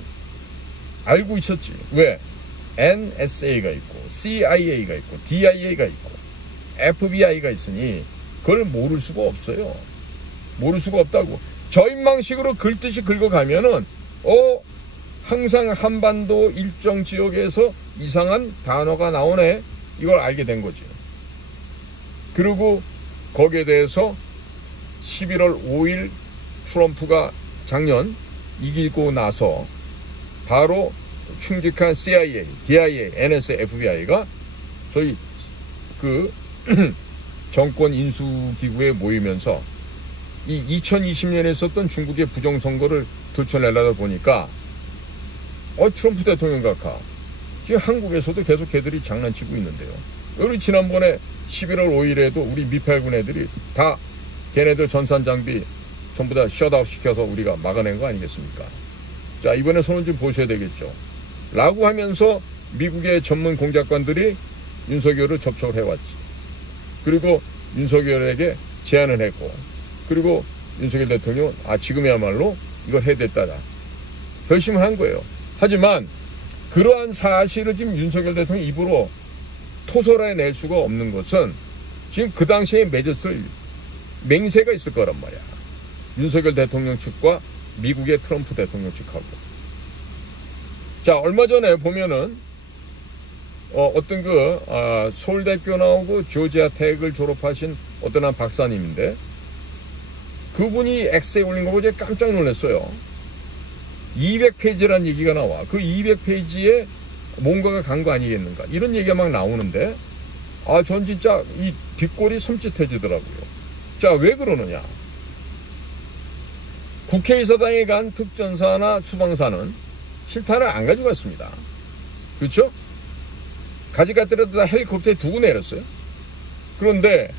알고 있었지. 왜? NSA가 있고 CIA가 있고 DIA가 있고 FBI가 있으니 그걸 모를 수가 없어요. 모를 수가 없다고. 저인망식으로 긁듯이 긁어가면은 항상 한반도 일정 지역에서 이상한 단어가 나오네, 이걸 알게 된 거지. 그리고 거기에 대해서 11월 5일 트럼프가 작년 이기고 나서 바로 충직한 CIA, DIA, NSA, FBI가 소위 그 정권 인수기구에 모이면서 이 2020년에 있었던 중국의 부정선거를 들춰내려다 보니까 트럼프 대통령 각하 지금 한국에서도 계속 걔들이 장난치고 있는데요. 우리 지난번에 11월 5일에도 우리 미팔군 애들이 다 걔네들 전산장비 전부 다 셧아웃 시켜서 우리가 막아낸 거 아니겠습니까? 자, 이번에 손을 좀 보셔야 되겠죠. 라고 하면서 미국의 전문 공작관들이 윤석열을 접촉을 해왔지. 그리고 윤석열에게 제안을 했고, 그리고 윤석열 대통령은 지금이야말로 이걸 해야 됐다. 결심을 한 거예요. 하지만 그러한 사실을 지금 윤석열 대통령 입으로 토설해낼 수가 없는 것은 지금 그 당시에 맺었을 맹세가 있을 거란 말이야. 윤석열 대통령 측과 미국의 트럼프 대통령 측하고. 자, 얼마 전에 보면은 어떤 서울대학교 나오고 조지아 대학을 졸업하신 어떤 한 박사님인데, 그분이 X에 올린 거 보고 제가 깜짝 놀랐어요. 200페이지라는 얘기가 나와. 그 200페이지에 뭔가가 간 거 아니겠는가, 이런 얘기가 막 나오는데, 전 진짜 이 뒷골이 섬찟해지더라고요. 자, 왜 그러느냐? 국회의사당에 간 특전사나 수방사는 실탄을 안 가져갔습니다. 그렇죠? 가져갔더라도 다 헬리콥터에 두고 내렸어요. 그런데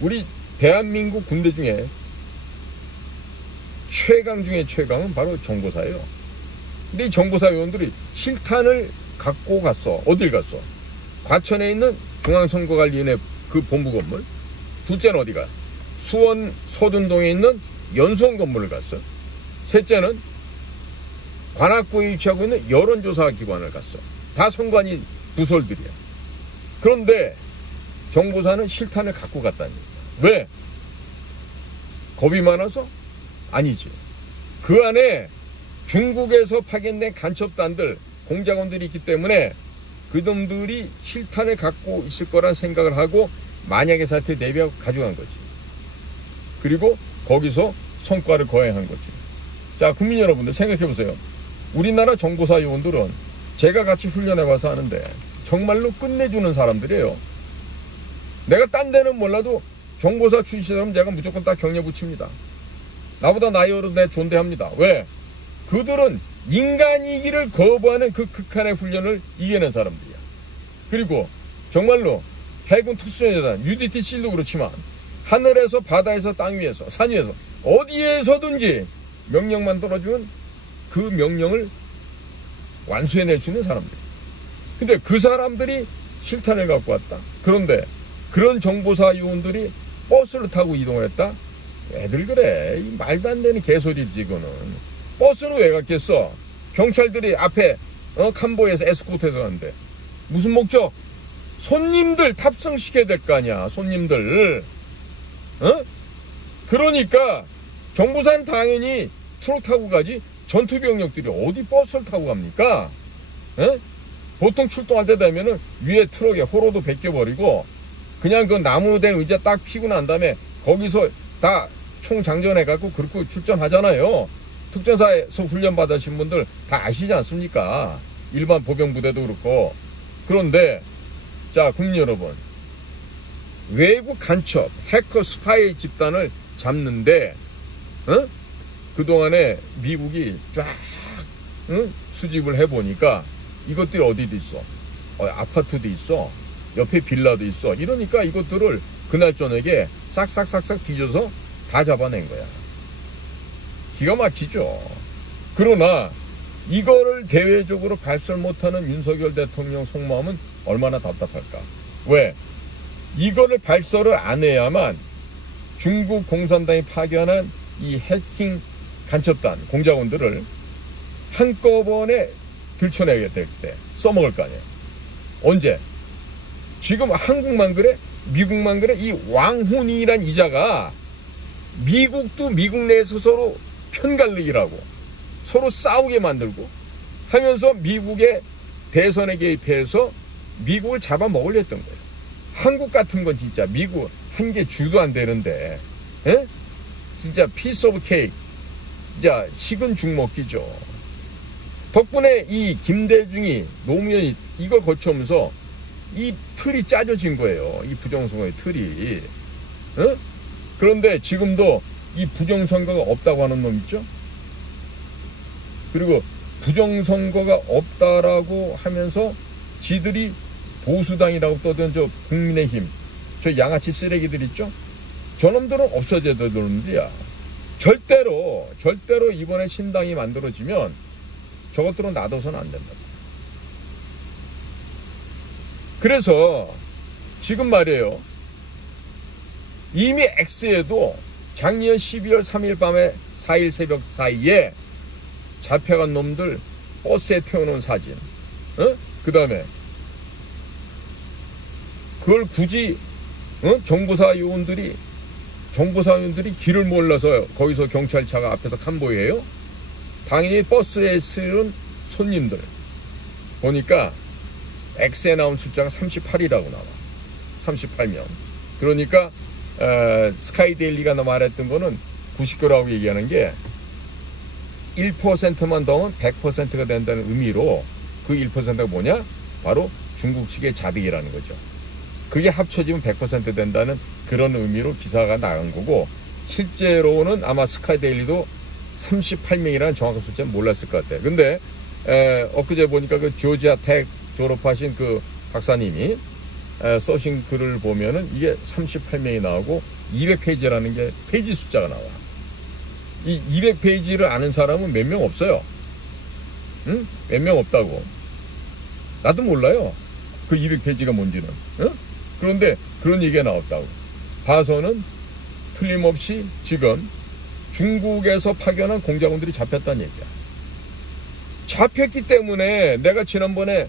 우리 대한민국 군대 중에 최강 중에 최강은 바로 정보사예요. 근데 이 정보사 요원들이 실탄을 갖고 갔어. 어딜 갔어? 과천에 있는 중앙선거관리위원회 그 본부 건물. 둘째는 어디가? 수원 서둔동에 있는 연수원 건물을 갔어. 셋째는 관악구에 위치하고 있는 여론조사 기관을 갔어. 다 선관위 부설들이야. 그런데 정보사는 실탄을 갖고 갔다니. 왜? 겁이 많아서? 아니지. 그 안에 중국에서 파견된 간첩단들, 공작원들이 있기 때문에 그놈들이 실탄을 갖고 있을 거란 생각을 하고 만약의 사태 대비하고 가져간 거지. 그리고 거기서 성과를 거행한 거지. 자, 국민 여러분들 생각해보세요. 우리나라 정보사 요원들은 제가 같이 훈련해봐서 아는데 정말로 끝내주는 사람들이에요. 내가 딴 데는 몰라도 정보사 출신이라면 제가 무조건 딱 경례 붙입니다. 나보다 나이 어른 내 존대합니다. 왜? 그들은 인간이기를 거부하는 그 극한의 훈련을 이겨낸 사람들이야. 그리고 정말로 해군 특수전사단 UDT-C도 그렇지만 하늘에서 바다에서 땅 위에서 산 위에서 어디에서든지 명령만 떨어지면 그 명령을 완수해낼 수 있는 사람들. 근데 그 사람들이 실탄을 갖고 왔다. 그런데 그런 정보사 요원들이 버스를 타고 이동을 했다. 애들 그래. 이 말도 안 되는 개소리지 이거는. 버스는 왜 갔겠어? 경찰들이 앞에 캄보에서 에스코트해서 가는데 무슨 목적? 손님들 탑승시켜야 될 거 아니야. 손님들. 그러니까 정보사는 당연히 트럭 타고 가지 전투병력들이 어디 버스를 타고 갑니까? 보통 출동할 때 되면은 위에 트럭에 호로도 벗겨버리고 그냥 그 나무된 의자 딱 피고 난 다음에 거기서 다 총 장전해갖고 그렇게 출전하잖아요. 특전사에서 훈련 받으신 분들 다 아시지 않습니까? 일반 보병부대도 그렇고. 그런데 자, 국민 여러분, 외국 간첩, 해커, 스파이 집단을 잡는데 그동안에 미국이 쫙 수집을 해보니까 이것들이 어디도 있어. 아파트도 있어. 옆에 빌라도 있어. 이러니까 이것들을 그날 저녁에 싹싹싹싹 뒤져서 다 잡아낸 거야. 기가 막히죠. 그러나 이거를 대외적으로 발설 못하는 윤석열 대통령 속마음은 얼마나 답답할까. 왜? 이거를 발설을 안 해야만 중국 공산당이 파견한 이 해킹 간첩단 공작원들을 한꺼번에 들춰내게 될 때 써먹을 거 아니에요. 언제? 지금 한국만 그래? 미국만 그래? 이 왕훈이란 이자가 미국도 미국 내에서 서로 편갈리기라고 서로 싸우게 만들고 하면서 미국의 대선에 개입해서 미국을 잡아먹으려 했던 거예요. 한국 같은 건 진짜 미국 한 개 주도 안 되는데 진짜 피스 오브 케이크, 진짜 식은 죽 먹기죠. 덕분에 이 김대중이 노무현이 이걸 거쳐오면서 이 틀이 짜져진 거예요. 이 부정선거의 틀이. 그런데 지금도 이 부정선거가 없다고 하는 놈 있죠? 그리고 부정선거가 없다라고 하면서 지들이 보수당이라고 떠든 저 국민의힘, 저 양아치 쓰레기들 있죠? 저놈들은 없어져야 되는데야. 절대로 이번에 신당이 만들어지면 저것들은 놔둬서는 안 된다. 그래서 지금 말이에요. 이미 X에도 작년 12월 3일 밤에 4일 새벽 사이에 잡혀간 놈들 버스에 태워놓은 사진, 그 다음에 그걸 굳이 정보사 요원들이 길을 몰라서 거기서 경찰차가 앞에서 칸보이에요. 당연히 버스에 쓰는 손님들 보니까 X에 나온 숫자가 38이라고 나와. 38명. 그러니까 스카이데일리가 말했던 거는 99라고 얘기하는 게 1%만 더하면 100%가 된다는 의미로 그 1%가 뭐냐? 바로 중국 측의 자득이라는 거죠. 그게 합쳐지면 100% 된다는 그런 의미로 기사가 나간 거고, 실제로는 아마 스카이데일리도 38명이라는 정확한 숫자는 몰랐을 것 같아요. 근데 엊그제 보니까 그 조지아 텍 졸업하신 그 박사님이 써신 글을 보면은 이게 38명이 나오고 200페이지라는 게 페이지 숫자가 나와. 이 200페이지를 아는 사람은 몇 명 없어요. 응? 몇 명 없다고. 나도 몰라요. 그 200페이지가 뭔지는. 응? 그런데 그런 얘기가 나왔다고. 봐서는 틀림없이 지금 중국에서 파견한 공작원들이 잡혔다는 얘기야. 잡혔기 때문에 내가 지난번에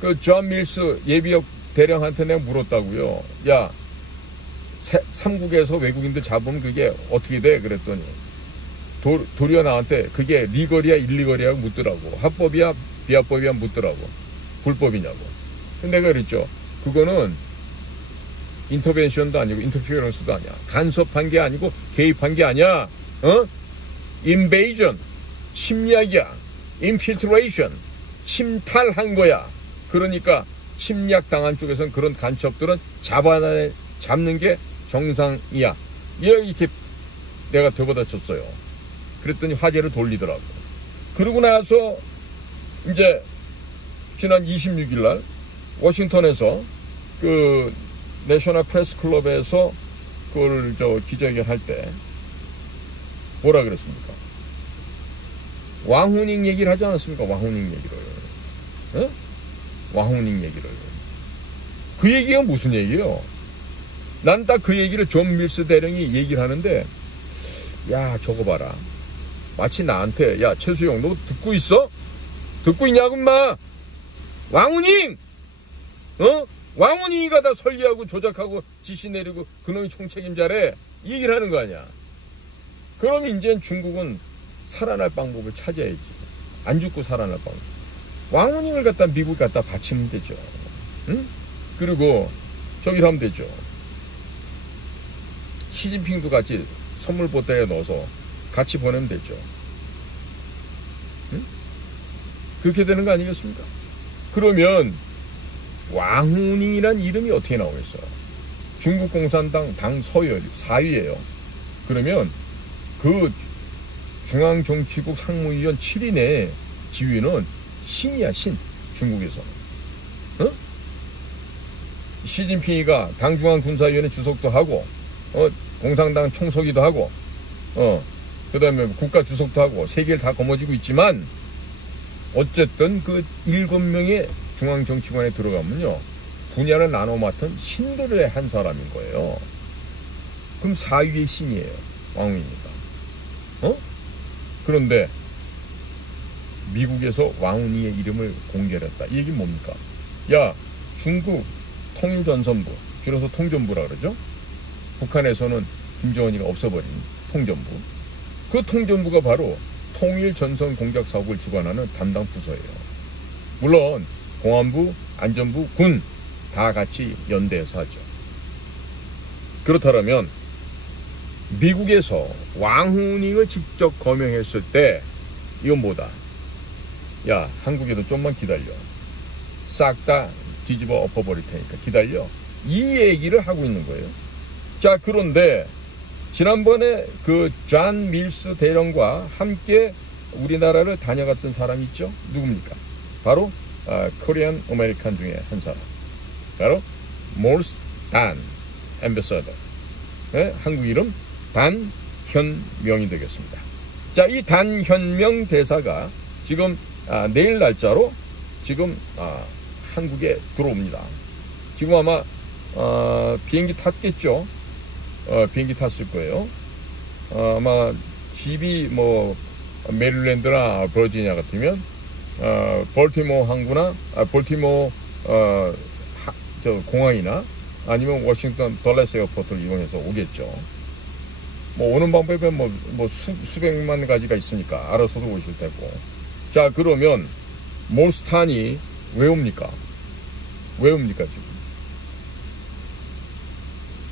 그 존 밀스 예비역 대령한테 내가 물었다고요. 야, 삼국에서 외국인들 잡으면 그게 어떻게 돼? 그랬더니 도리어 나한테 그게 리거리야 일리거리야 묻더라고. 합법이야 비합법이야 묻더라고. 불법이냐고. 근데 내가 그랬죠. 그거는 인터벤션도 아니고 인터피어런스도 아니야. 간섭한 게 아니고 개입한 게 아니야. 인베이전, 침략이야. 인필트레이션, 침탈한 거야. 그러니까 침략 당한 쪽에서는 그런 간첩들은 잡는 게 정상이야. 이렇게 내가 되받아쳤어요. 그랬더니 화제를 돌리더라고. 그러고 나서 이제 지난 26일 날 워싱턴에서 그 내셔널 프레스 클럽에서 그걸 기자회견 할 때 뭐라 그랬습니까? 왕후닝 얘기를 하지 않았습니까? 왕후닝 얘기를. 왕후닝 얘기를. 그 얘기가 무슨 얘기예요? 난 딱 그 얘기를 존 밀스 대령이 얘기를 하는데, 야, 저거 봐라. 마치 나한테, 야, 최수영, 너 듣고 있어? 듣고 있냐고, 인마! 왕후닝! 왕후닝이가 다 설계하고 조작하고 지시 내리고 그놈이 총책임자래. 이 얘기를 하는 거 아니야. 그럼 이제 중국은 살아날 방법을 찾아야지. 안 죽고 살아날 방법. 왕후닝을 갖다 미국 갖다 바치면 되죠. 응? 그리고 저기를 하면 되죠. 시진핑도 같이 선물 보따리에 넣어서 같이 보내면 되죠. 응? 그렇게 되는 거 아니겠습니까? 그러면 왕후닝이란 이름이 어떻게 나오겠어? 중국 공산당 당 서열 4위예요. 그러면 그 중앙정치국 상무위원 7인의 지위는 신이야, 신. 중국에서. 시진핑이가 당중앙군사위원회 주석도 하고, 공산당 총서기도 하고, 그 다음에 국가 주석도 하고, 세계를 다 거머쥐고 있지만, 어쨌든 그 7명의 중앙정치관에 들어가면요, 분야를 나눠 맡은 신들의 한 사람인 거예요. 그럼 4위의 신이에요. 왕후니까. 그런데 미국에서 왕후니의 이름을 공개를 했다. 이 얘기는 뭡니까? 야, 중국 통일전선부, 줄여서 통전부라 그러죠? 북한에서는 김정은이가 없어버린 통전부. 그 통전부가 바로 통일전선 공작 사업을 주관하는 담당 부서예요. 물론 공안부, 안전부, 군 다 같이 연대해서 하죠. 그렇다면 미국에서 왕후닝을 직접 거명했을 때 이건 뭐다? 야, 한국에도 좀만 기다려. 싹 다 뒤집어 엎어버릴 테니까 기다려. 이 얘기를 하고 있는 거예요. 자, 그런데 지난번에 그 존 밀스 대령과 함께 우리나라를 다녀갔던 사람이 있죠? 누굽니까? 바로 코리안 아메리칸 중에 한 사람. 바로 몰스 단 앰베서더. 한국 이름 단현명이 되겠습니다. 자, 이 단현명 대사가 지금 내일 날짜로 지금 한국에 들어옵니다. 지금 아마 비행기 탔겠죠. 비행기 탔을 거예요. 아마 집이 뭐 메릴랜드나 버지니아 같으면 볼티모어 항구나 볼티모어 저 공항이나 아니면 워싱턴 덜레스 에어포트를 이용해서 오겠죠. 뭐 오는 방법에 뭐 수백만 가지가 있으니까 알아서도 오실 테고. 자, 그러면 몰스탄이 왜 옵니까? 왜 옵니까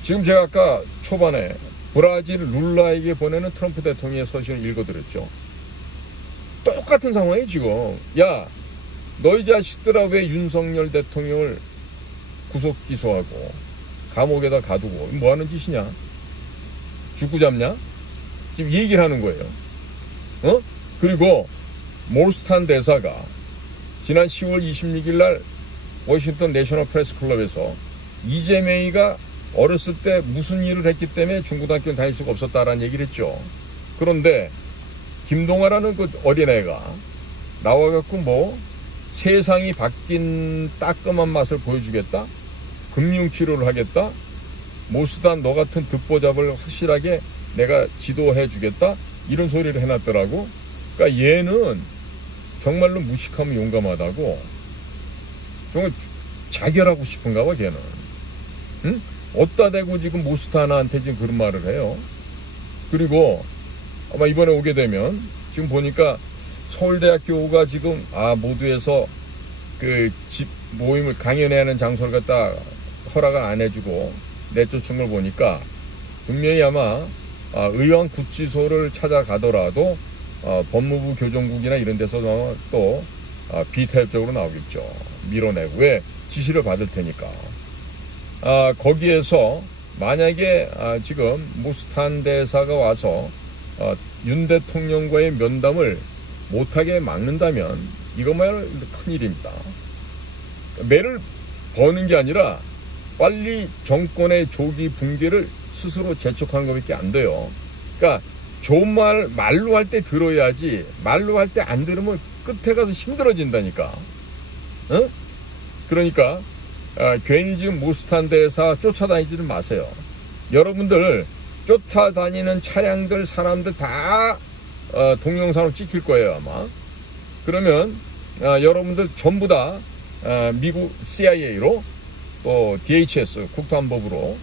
지금 제가 아까 초반에 브라질 룰라에게 보내는 트럼프 대통령의 서신을 읽어드렸죠. 똑같은 상황이에요 지금. 야, 너희 자식들아 왜 윤석열 대통령을 구속 기소하고 감옥에다 가두고 뭐 하는 짓이냐? 죽고 잡냐? 지금 얘기를 하는 거예요. 그리고 몰스탄 대사가 지난 10월 26일 날 워싱턴 내셔널 프레스 클럽에서 이재명이가 어렸을 때 무슨 일을 했기 때문에 중고등학교를 다닐 수가 없었다라는 얘기를 했죠. 그런데 김동아라는 그 어린애가 나와갖고 뭐 세상이 바뀐 따끔한 맛을 보여주겠다, 금융치료를 하겠다, 몰스탄 너 같은 듣보잡을 확실하게 내가 지도해 주겠다, 이런 소리를 해놨더라고. 그러니까 얘는 정말로 무식하면 용감하다고, 정말 자결하고 싶은가 봐 걔는. 응? 어디다 대고 지금 몰스탄한테 지금 그런 말을 해요. 그리고 아마 이번에 오게 되면 지금 보니까 서울대학교가 지금 모두에서 그 집 모임을 강연해야 하는 장소를 갖다 허락을 안 해주고 내쫓은 걸 보니까 분명히 아마 의왕구치소를 찾아가더라도 법무부 교정국이나 이런 데서 또 비타협적으로 나오겠죠. 밀어내고 왜 지시를 받을 테니까. 거기에서 만약에 지금 몰스탄 대사가 와서 윤 대통령과의 면담을 못하게 막는다면 이것만으로 큰일입니다. 매를 버는 게 아니라 빨리 정권의 조기 붕괴를 스스로 재촉하는 것밖에 안 돼요. 그러니까 좋은 말로 할 때 들어야지, 말로 할 때 안 들으면 끝에 가서 힘들어진다니까. 그러니까 괜히 지금 몰스탄 대사 쫓아다니지는 마세요. 여러분들 쫓아다니는 차량들, 사람들 다 동영상으로 찍힐 거예요 아마. 그러면 여러분들 전부 다 미국 CIA로 또 DHS 국토안보부로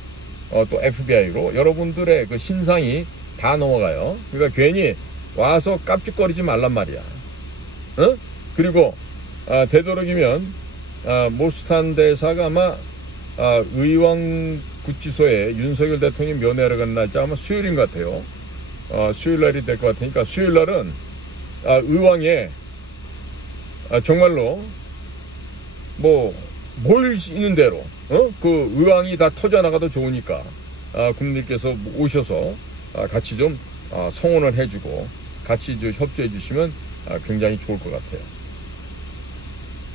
또 FBI로 여러분들의 그 신상이 다 넘어가요. 그러니까 괜히 와서 깝죽거리지 말란 말이야. 그리고 되도록이면 몰스탄 대사가 아마 의왕구치소에 윤석열 대통령이 면회하러 가는 날짜 아마 수요일인 것 같아요. 수요일 날이 될 것 같으니까 수요일 날은 의왕에 정말로 뭐 모일 수 있는 대로 그 의왕이 다 터져나가도 좋으니까 국민들께서 오셔서 같이 좀 성원을 해주고 같이 좀 협조해 주시면 굉장히 좋을 것 같아요.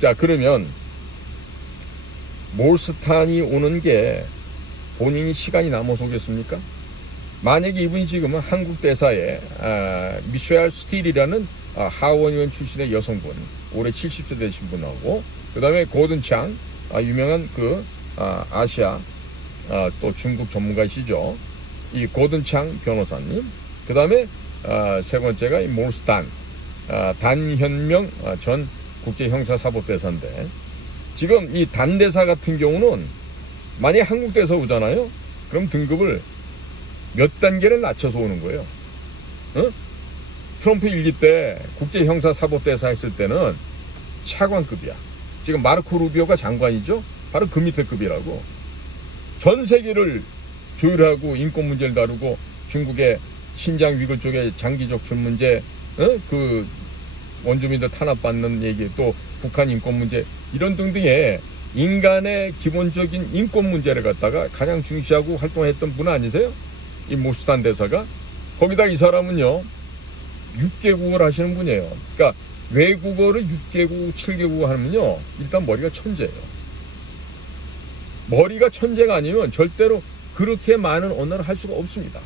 자, 그러면 몰스탄이 오는 게 본인이 시간이 남아서 오겠습니까? 만약에 이분이 지금은 한국 대사에 미셸 스틸이라는 하원 의원 출신의 여성분, 올해 70세 되신 분하고, 그 다음에 고든 창, 유명한 그 아시아 또 중국 전문가이시죠. 이 고든 창 변호사님, 그 다음에 세 번째가 이 몰스탄 단현명 전 국제형사사법대사인데, 지금 이 단대사 같은 경우는 만약에 한국 대사 오잖아요. 그럼 등급을 몇 단계를 낮춰서 오는 거예요. 트럼프 일기 때 국제형사사법대사 했을 때는 차관급이야. 지금 마르코 루비오가 장관이죠. 바로 그 밑에 급이라고. 전 세계를 조율하고 인권 문제를 다루고 중국의 신장 위구 쪽의 장기적 줄 문제, 그 원주민들 탄압받는 얘기, 또 북한 인권 문제, 이런 등등의 인간의 기본적인 인권 문제를 갖다가 가장 중시하고 활동했던 분 아니세요? 이 몰스탄 대사가. 거기다 이 사람은요 6개국어를 하시는 분이에요. 그러니까 외국어를 6개국 7개국어 하면요 일단 머리가 천재예요. 머리가 천재가 아니면 절대로 그렇게 많은 언어를 할 수가 없습니다.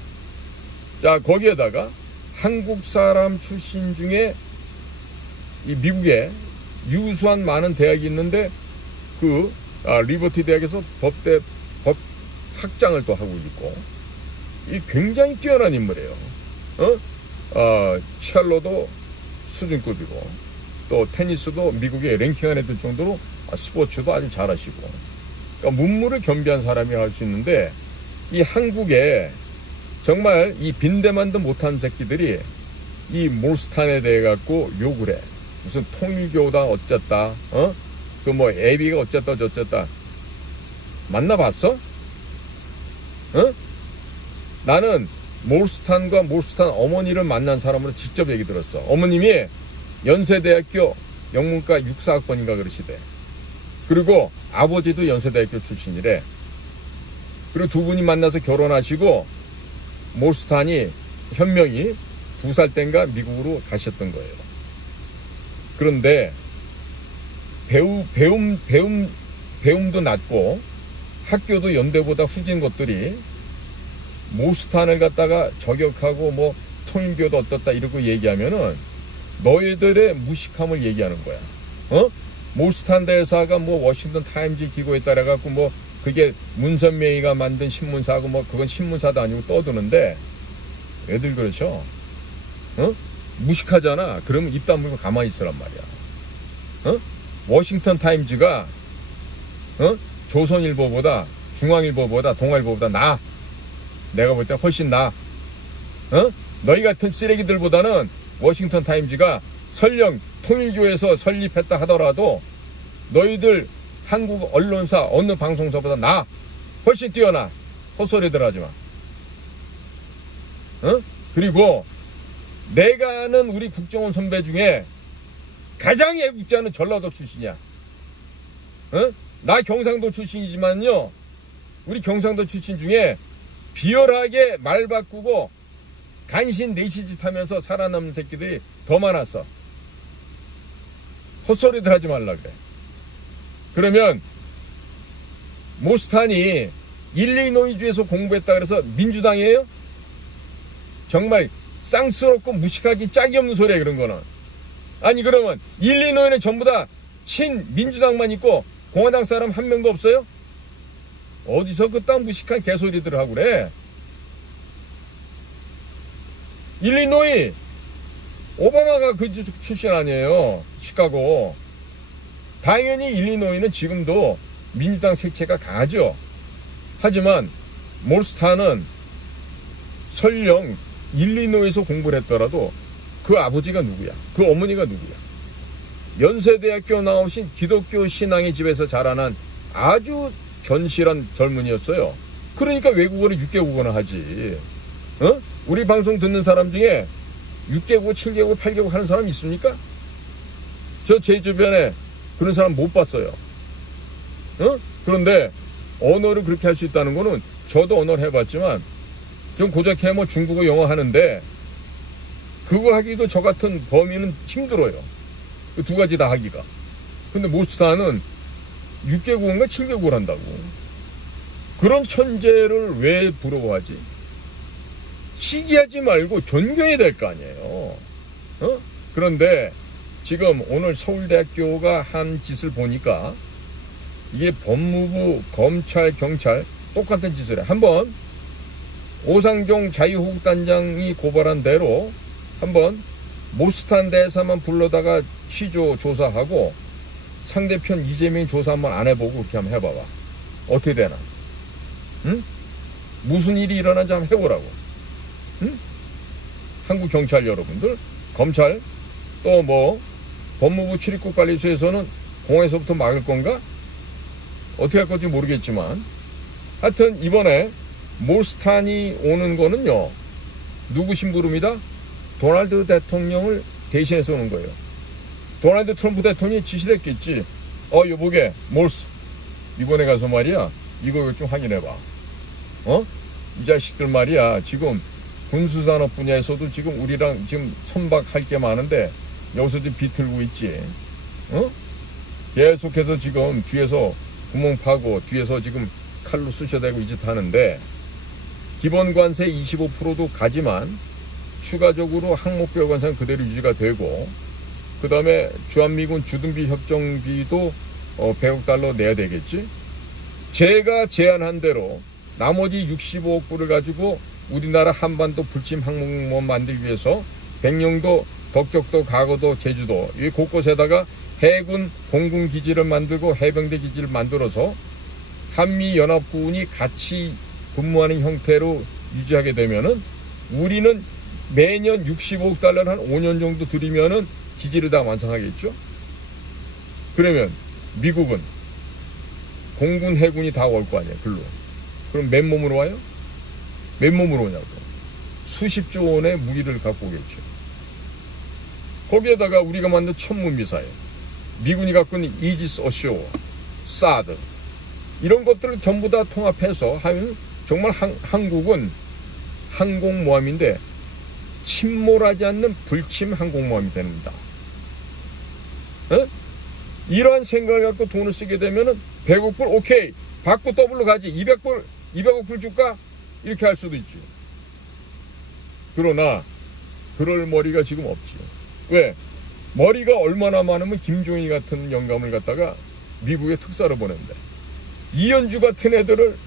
자, 거기에다가 한국 사람 출신 중에 이 미국에 유수한 많은 대학이 있는데 그 리버티 대학에서 법 학장을 또 하고 있고, 이 굉장히 뛰어난 인물이에요. 첼로도 수준급이고 또 테니스도 미국에 랭킹 안에 들 정도로 스포츠도 아주 잘하시고, 그러니까 문무를 겸비한 사람이 할 수 있는데, 이 한국에 정말 이 빈대만도 못한 새끼들이 이 몰스탄에 대해 갖고 욕을 해. 무슨 통일교다 어쨌다, 그 뭐 애비가 어쨌다 저쨌다. 만나봤어? 나는 몰스탄과 몰스탄 어머니를 만난 사람으로 직접 얘기 들었어. 어머님이 연세대학교 영문과 64학번인가 그러시대. 그리고 아버지도 연세대학교 출신이래. 그리고 두 분이 만나서 결혼하시고 몰스탄이 현명히 2살 땐가 미국으로 가셨던 거예요. 그런데 배움도 낮고 학교도 연대보다 후진 것들이 몰스탄을 갖다가 저격하고 뭐 통일교도 어떻다 이러고 얘기하면은 너희들의 무식함을 얘기하는 거야. 몰스탄 대사가 뭐 워싱턴 타임즈 기고에 따라 갖고 뭐 그게 문선명이가 만든 신문사고 뭐 그건 신문사도 아니고 떠드는데 애들 그렇죠? 무식하잖아. 그러면 입 다물고 가만히 있으란 말이야. 워싱턴 타임즈가 조선일보보다 중앙일보보다 동아일보보다 나아. 내가 볼 때 훨씬 나아. 너희 같은 쓰레기들보다는 워싱턴 타임즈가 설령 통일교에서 설립했다 하더라도 너희들 한국 언론사 어느 방송사보다 나아. 훨씬 뛰어나. 헛소리들 하지 마. 그리고 내가 아는 우리 국정원 선배 중에 가장 애국자는 전라도 출신이야. 나 경상도 출신이지만요, 우리 경상도 출신 중에 비열하게 말 바꾸고 간신 내시짓 하면서 살아남는 새끼들이 더 많았어. 헛소리들 하지 말라 그래. 그러면 몰스탄이 일리노이주에서 공부했다 그래서 민주당이에요? 정말 쌍스럽고 무식하기 짝이 없는 소리야 그런 거는. 아니 그러면 일리노이는 전부 다 친민주당만 있고 공화당 사람 한 명도 없어요? 어디서 그딴 무식한 개소리들을 하고 그래. 일리노이 오바마가 그 출신 아니에요. 시카고. 당연히 일리노이는 지금도 민주당 색채가 강하죠. 하지만 몰스탄은 설령 일리노이에서 공부를 했더라도 그 아버지가 누구야? 그 어머니가 누구야? 연세대학교 나오신 기독교 신앙의 집에서 자라난 아주 견실한 젊은이였어요. 그러니까 외국어를 6개국어나 하지. 우리 방송 듣는 사람 중에 6개국, 7개국, 8개국 하는 사람 있습니까? 저 제 주변에 그런 사람 못 봤어요. 그런데 언어를 그렇게 할 수 있다는 거는 저도 언어를 해봤지만 좀 고작해 뭐 중국어 영어 하는데 그거 하기도 저 같은 범인은 힘들어요. 그 두 가지 다 하기가. 근데 몰스탄은 6개국인가 7개국을 한다고. 그런 천재를 왜 부러워하지? 시기하지 말고 존경해야 될 거 아니에요. 그런데 지금 오늘 서울대학교가 한 짓을 보니까 이게 법무부, 검찰, 경찰 똑같은 짓을 해. 한번 오상종 자유호국단장이 고발한 대로 한번 몰스탄 대사만 불러다가 취조 조사하고 상대편 이재명 조사 한번 안 해보고 그렇게 한번 해봐봐. 어떻게 되나? 응? 무슨 일이 일어난지 한번 해보라고. 응? 한국 경찰 여러분들, 검찰, 또 뭐 법무부 출입국관리소에서는 공항에서부터 막을 건가? 어떻게 할 건지 모르겠지만 하여튼 이번에 몰스탄이 오는 거는요, 누구 심부름이다? 도널드 대통령을 대신해서 오는 거예요. 도널드 트럼프 대통령이 지시를 했겠지. 여보게 몰스 이번에 가서 말이야 이거 좀 확인해봐. 이 자식들 말이야 지금 군수산업 분야에서도 지금 우리랑 지금 선박할 게 많은데 여기서 좀 비틀고 있지. 계속해서 지금 뒤에서 구멍 파고 뒤에서 지금 칼로 쑤셔대고 이 짓 하는데 기본 관세 25%도 가지만 추가적으로 항목별 관세는 그대로 유지가 되고 그 다음에 주한미군 주둔비 협정비도 100억 달러 내야 되겠지. 제가 제안한 대로 나머지 65억 불을 가지고 우리나라 한반도 불침 항목만 만들기 위해서 백령도, 덕적도, 가거도, 제주도 이 곳곳에다가 해군 공군 기지를 만들고 해병대 기지를 만들어서 한미연합군이 같이 근무하는 형태로 유지하게 되면은 우리는 매년 65억 달러를 한 5년 정도 들이면은 기지를 다 완성하겠죠. 그러면 미국은 공군 해군이 다 올 거 아니에요. 글로. 그럼 맨몸으로 와요? 맨몸으로 오냐고. 수십조 원의 무기를 갖고 오겠죠. 거기에다가 우리가 만든 천문미사일, 미군이 갖고 있는 이지스 어쇼, 사드 이런 것들을 전부 다 통합해서 하면 정말 한국은 항공모함인데 침몰하지 않는 불침 항공모함이 됩니다. 이러한 생각을 갖고 돈을 쓰게 되면은 100억 불 오케이 받고 더블로 가지 200억 불 줄까? 이렇게 할 수도 있지. 그러나 그럴 머리가 지금 없지. 왜? 머리가 얼마나 많으면 김종인 같은 영감을 갖다가 미국에 특사로 보낸대. 이현주 같은 애들을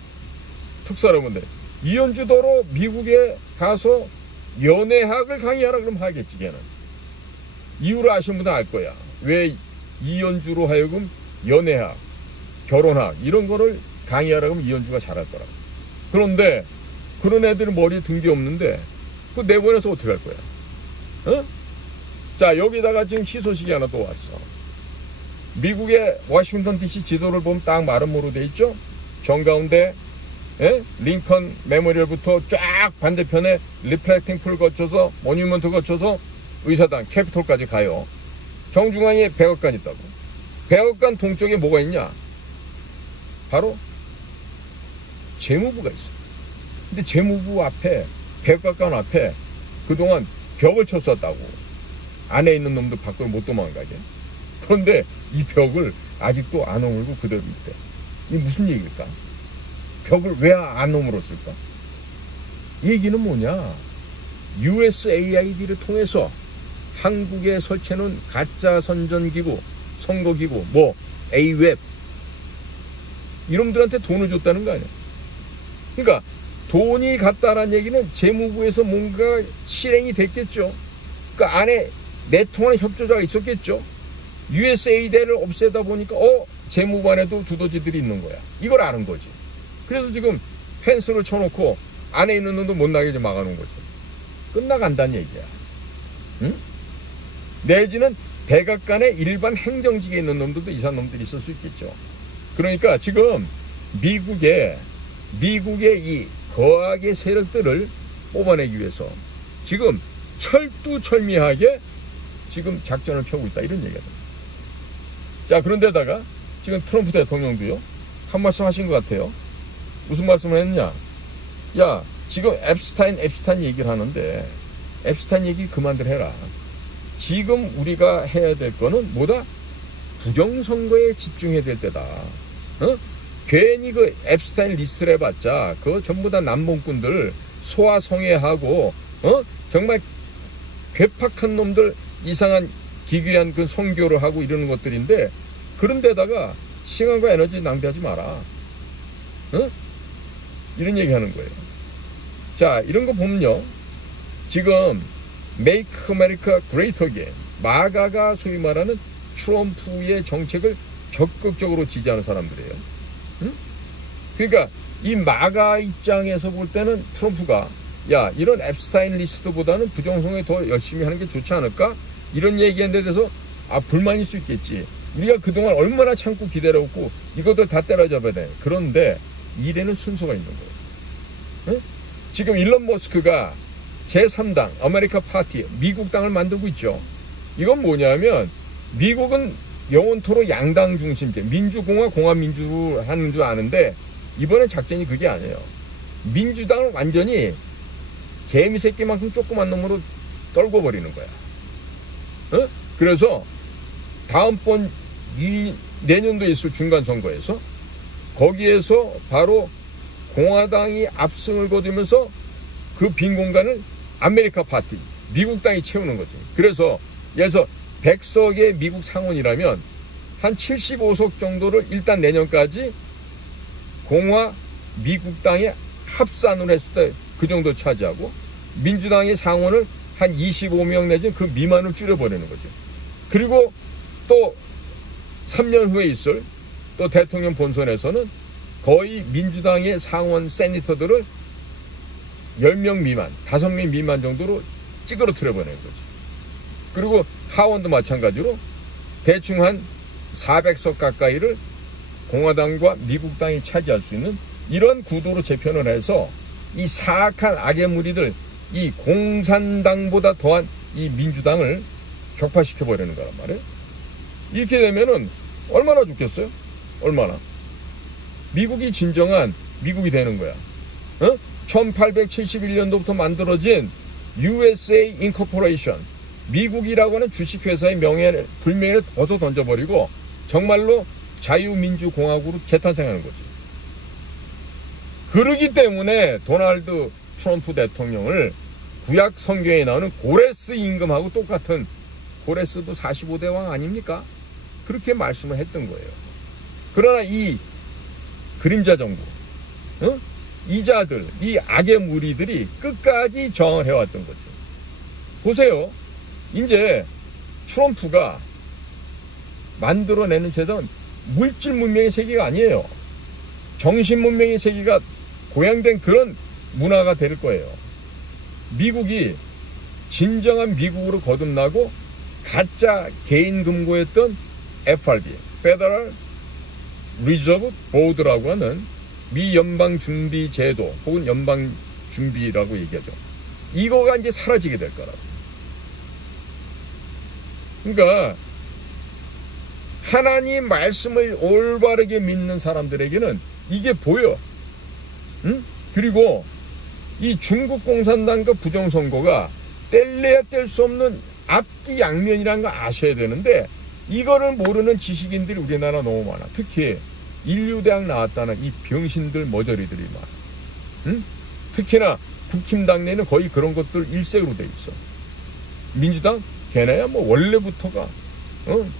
특사로 보낸대. 이현주더러 미국에 가서 연애학을 강의하라 그러면 하겠지 걔는. 이유를 아시는 분은 알 거야. 왜 이현주로 하여금 연애학, 결혼학 이런 거를 강의하라 그러면 이현주가 잘할 거라고. 그런데 그런 애들은 머리에 든 게 없는데 그거 내보내서 어떻게 할 거야? 자, 여기다가 지금 희소식이 하나 또 왔어. 미국의 워싱턴 DC 지도를 보면 딱 마름모로 돼 있죠? 정가운데 링컨 메모리얼부터 쫙 반대편에 리플렉팅 풀 거쳐서 모뉴먼트 거쳐서 의사당 캐피톨까지 가요. 정중앙에 백악관 있다고. 백악관 동쪽에 뭐가 있냐? 바로 재무부가 있어. 근데 재무부 앞에 백악관 앞에 그동안 벽을 쳤었다고. 안에 있는 놈들 밖으로 못 도망가게. 그런데 이 벽을 아직도 안 오물고 그대로 있대. 이게 무슨 얘기일까? 벽을 왜 안 오물었을까? 얘기는 뭐냐? USAID를 통해서 한국에 설치해놓은 가짜 선전기구, 선거기구, AWEB 이놈들한테 돈을 줬다는 거 아니야? 그러니까 돈이 갔다라는 얘기는 재무부에서 뭔가 실행이 됐겠죠. 그 안에 내통하는 협조자가 있었겠죠. USAID를 없애다 보니까 재무부 안에도 두더지들이 있는 거야. 이걸 아는 거지. 그래서 지금 펜스를 쳐놓고 안에 있는 놈도 못 나게 막아놓은 거지. 끝나간다는 얘기야. 응? 내지는 백악관에 일반 행정직에 있는 놈들도 이상한 놈들이 있을 수 있겠죠. 그러니까 지금 미국의 이 거악의 세력들을 뽑아내기 위해서 지금 철두철미하게 지금 작전을 펴고 있다 이런 얘기가 됩니다. 자, 그런데다가 지금 트럼프 대통령도요 한 말씀 하신 것 같아요. 무슨 말씀을 했냐? 야, 지금 앱스타인 얘기를 하는데 앱스타인 얘기 그만들 해라. 지금 우리가 해야 될 거는 뭐다? 부정선거에 집중해야 될 때다. 괜히 그 앱스타인 리스트를 해봤자 그거 전부 다 남봉꾼들 소아성애하고 정말 괴팍한 놈들 이상한 기괴한 그 선교를 하고 이러는 것들인데 그런 데다가 시간과 에너지 낭비하지 마라. 이런 얘기 하는 거예요. 자, 이런 거 보면요. 지금 Make America Great Again, 마가가 소위 말하는 트럼프의 정책을 적극적으로 지지하는 사람들이에요. 그러니까 이 마가 입장에서 볼 때는 트럼프가 야, 이런 앱스타인 리스트보다는 부정선거에 더 열심히 하는 게 좋지 않을까? 이런 얘기한 데 대해서 불만일 수 있겠지. 우리가 그동안 얼마나 참고 기다려왔고 이것들 다 때려잡아야 돼. 그런데 일에는 순서가 있는 거예요. 지금 일론 머스크가 제3당 아메리카 파티 미국 당을 만들고 있죠. 이건 뭐냐면 미국은 영원토록 양당 중심제 민주공화 공화민주를 하는 줄 아는데 이번에 작전이 그게 아니에요. 민주당을 완전히 개미새끼만큼 조그만 놈으로 떨궈버리는 거야. 그래서 다음번 내년도에 있을 중간선거에서 거기에서 바로 공화당이 압승을 거두면서 그 빈 공간을 아메리카 파티 미국 당이 채우는 거지. 그래서 예를 들어서 100석의 미국 상원이라면 한 75석 정도를 일단 내년까지 공화 미국 당의 합산을 했을 때 그 정도 차지하고 민주당의 상원을 한 25명 내지 그 미만을 줄여버리는 거죠. 그리고 또 3년 후에 있을 또 대통령 본선에서는 거의 민주당의 상원 세니터들을 10명 미만, 5명 미만 정도로 찌그러뜨려 버리는 거죠. 그리고 하원도 마찬가지로 대충 한 400석 가까이를 공화당과 미국당이 차지할 수 있는 이런 구도로 재편을 해서 이 사악한 악의 무리들, 이 공산당보다 더한 이 민주당을 격파시켜 버리는 거란 말이에요. 이렇게 되면은 얼마나 좋겠어요? 얼마나? 미국이 진정한 미국이 되는 거야. 1871년도부터 만들어진 USA Incorporation, 미국이라고 하는 주식회사의 명예를, 불명예를 벗어 던져버리고 정말로 자유민주공화국으로 재탄생하는 거지. 그러기 때문에 도널드 트럼프 대통령을 구약 성경에 나오는 고레스 임금하고 똑같은, 고레스도 45대 왕 아닙니까? 그렇게 말씀을 했던 거예요. 그러나 이 그림자 정부, 이 자들, 이 악의 무리들이 끝까지 저항을 해왔던 거죠. 보세요. 이제 트럼프가 만들어내는 세상은 물질 문명의 세계가 아니에요. 정신 문명의 세계가 고양된 그런 문화가 될 거예요. 미국이 진정한 미국으로 거듭나고 가짜 개인 금고였던 FRB, Federal Reserve Board라고 하는 미 연방준비제도 혹은 연방준비라고 얘기하죠. 이거가 이제 사라지게 될 거라고. 그러니까 하나님 말씀을 올바르게 믿는 사람들에게는 이게 보여. 그리고 이 중국 공산당과 부정선거가 뗄래야 뗄 수 없는 앞뒤 양면이라는 거 아셔야 되는데, 이거를 모르는 지식인들이 우리나라 너무 많아. 특히 인류대학 나왔다는 이 병신들 머저리들이 많아. 특히나 국힘당내는 거의 그런 것들 일색으로 돼 있어. 민주당 걔네야 뭐 원래부터가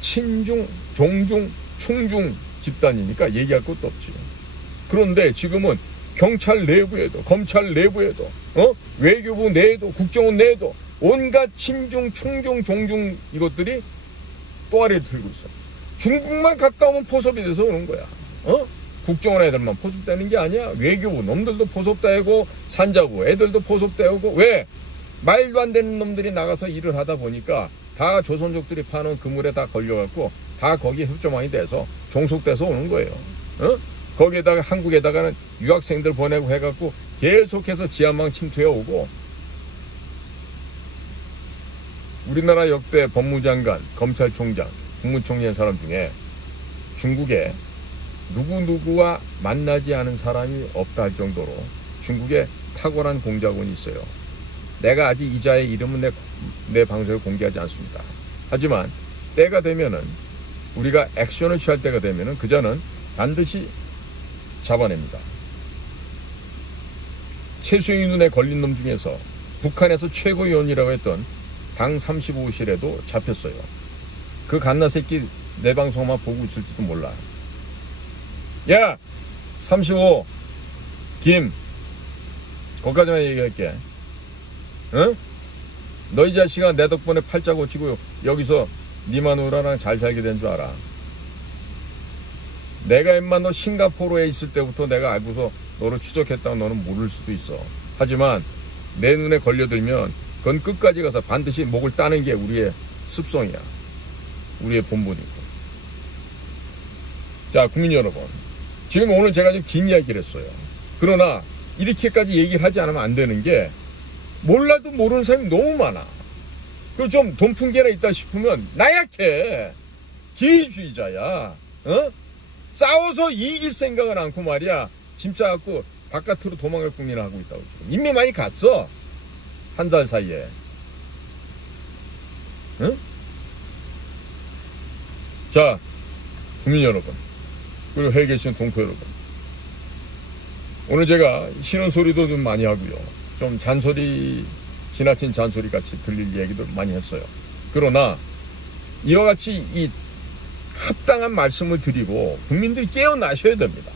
친중, 종중, 충중 집단이니까 얘기할 것도 없지. 그런데 지금은 경찰 내부에도, 검찰 내부에도, 외교부 내에도, 국정원 내에도 온갖 친중, 충중, 종중 이것들이 또아리를 들고 있어. 중국만 갔다 오면 포섭이 돼서 오는 거야. 국정원 애들만 포섭되는 게 아니야. 외교부 놈들도 포섭되고, 산자부 애들도 포섭되고. 왜? 말도 안 되는 놈들이 나가서 일을 하다 보니까 다 조선족들이 파는 그물에 다 걸려갖고 다 거기에 협조망이 돼서 종속돼서 오는 거예요. 거기에다가 한국에다가는 유학생들 보내고 해갖고 계속해서 지하망 침투해 오고. 우리나라 역대 법무장관, 검찰총장, 국무총리한 사람 중에 중국에 누구누구와 만나지 않은 사람이 없다 할 정도로 중국에 탁월한 공작원이 있어요. 내가 아직 이자의 이름은 내 방송에 공개하지 않습니다. 하지만 때가 되면은, 우리가 액션을 취할 때가 되면은 그자는 반드시 잡아냅니다. 최수영이 눈에 걸린 놈 중에서 북한에서 최고위원이라고 했던 당 35실에도 잡혔어요. 그 갓나새끼 내 방송만 보고 있을지도 몰라. 야! 35 김, 거기까지만 얘기할게. 너 이 자식아 내 덕분에 팔자 고치고 여기서 니 마누라랑 잘 살게 된 줄 알아. 내가 임마 너 싱가포르에 있을 때부터 내가 알고서 너를 추적했다고 너는 모를 수도 있어. 하지만 내 눈에 걸려들면 그건 끝까지 가서 반드시 목을 따는 게 우리의 습성이야. 우리의 본분이고. 자, 국민 여러분, 지금 오늘 제가 좀 긴 이야기를 했어요. 그러나 이렇게까지 얘기를 하지 않으면 안 되는 게, 몰라도 모르는 사람이 너무 많아. 그 좀 돈풍계나 있다 싶으면 나약해. 기회주의자야. 싸워서 이길 생각은 않고 말이야. 짐 싸갖고 바깥으로 도망갈 국민을 하고 있다고. 지금 이미 많이 갔어. 한 달 사이에. 자, 국민 여러분, 그리고 회에 계신 동포 여러분, 오늘 제가 싫은 소리도 좀 많이 하고요. 좀 잔소리, 지나친 잔소리 같이 들릴 얘기도 많이 했어요. 그러나 이와 같이 이 합당한 말씀을 드리고 국민들이 깨어나셔야 됩니다.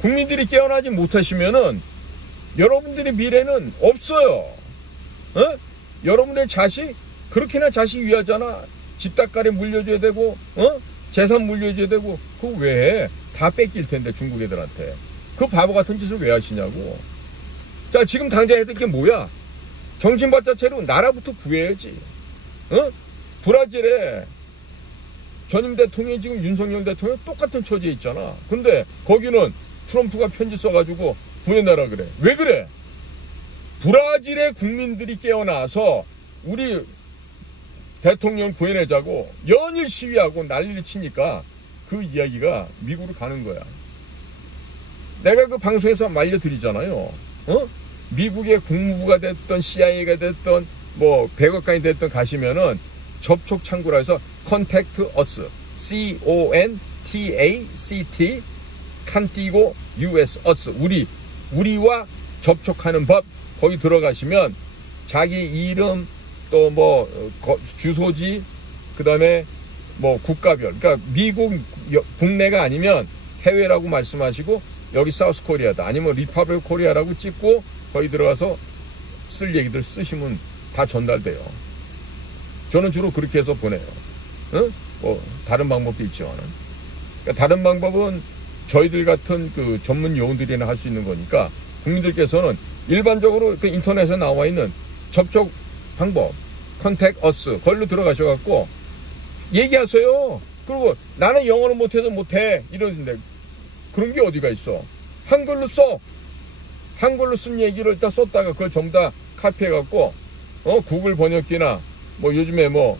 국민들이 깨어나지 못하시면은 여러분들의 미래는 없어요. 여러분의 자식, 그렇게나 자식 위하잖아. 집닭가리 물려줘야 되고, 재산 물려줘야 되고. 그거 왜 해? 다 뺏길 텐데, 중국 애들한테. 그 바보 같은 짓을 왜 하시냐고. 자, 지금 당장 해야 될 게 뭐야? 정신바자체로 나라부터 구해야지. 브라질에 전임 대통령이 지금 윤석열 대통령 똑같은 처지에 있잖아. 근데 거기는 트럼프가 편지 써가지고 구해내라 그래. 왜 그래? 브라질의 국민들이 깨어나서 우리 대통령 구해내자고 연일 시위하고 난리를 치니까 그 이야기가 미국으로 가는 거야. 내가 그 방송에서 말려드리잖아요. 미국의 국무부가 됐던 CIA가 됐던 뭐 백악관이 됐던 가시면은 접촉 창구라 해서 Contact Us, CONTACT 칸 띄고 US Us, 우리와 접촉하는 법, 거기 들어가시면 자기 이름 또 뭐 주소지 그다음에 뭐 국가별, 그러니까 미국 국내가 아니면 해외라고 말씀하시고 여기 사우스 코리아다 아니면 리퍼블릭 코리아라고 찍고 거기 들어가서 쓸 얘기들 쓰시면 다 전달돼요. 저는 주로 그렇게 해서 보내요. 뭐 다른 방법도 있지만은, 그러니까 다른 방법은 저희들 같은 그 전문 요원들이나 할 수 있는 거니까 국민들께서는 일반적으로 그 인터넷에 나와 있는 접촉 방법, Contact Us, 거기로 들어가셔갖고 얘기하세요. 그리고 나는 영어를 못해서 못해 이러는데 그런 게 어디가 있어. 한글로 써. 한글로 쓴 얘기를 일단 썼다가 그걸 전부 다 카피해갖고 구글 번역기나 뭐 요즘에 뭐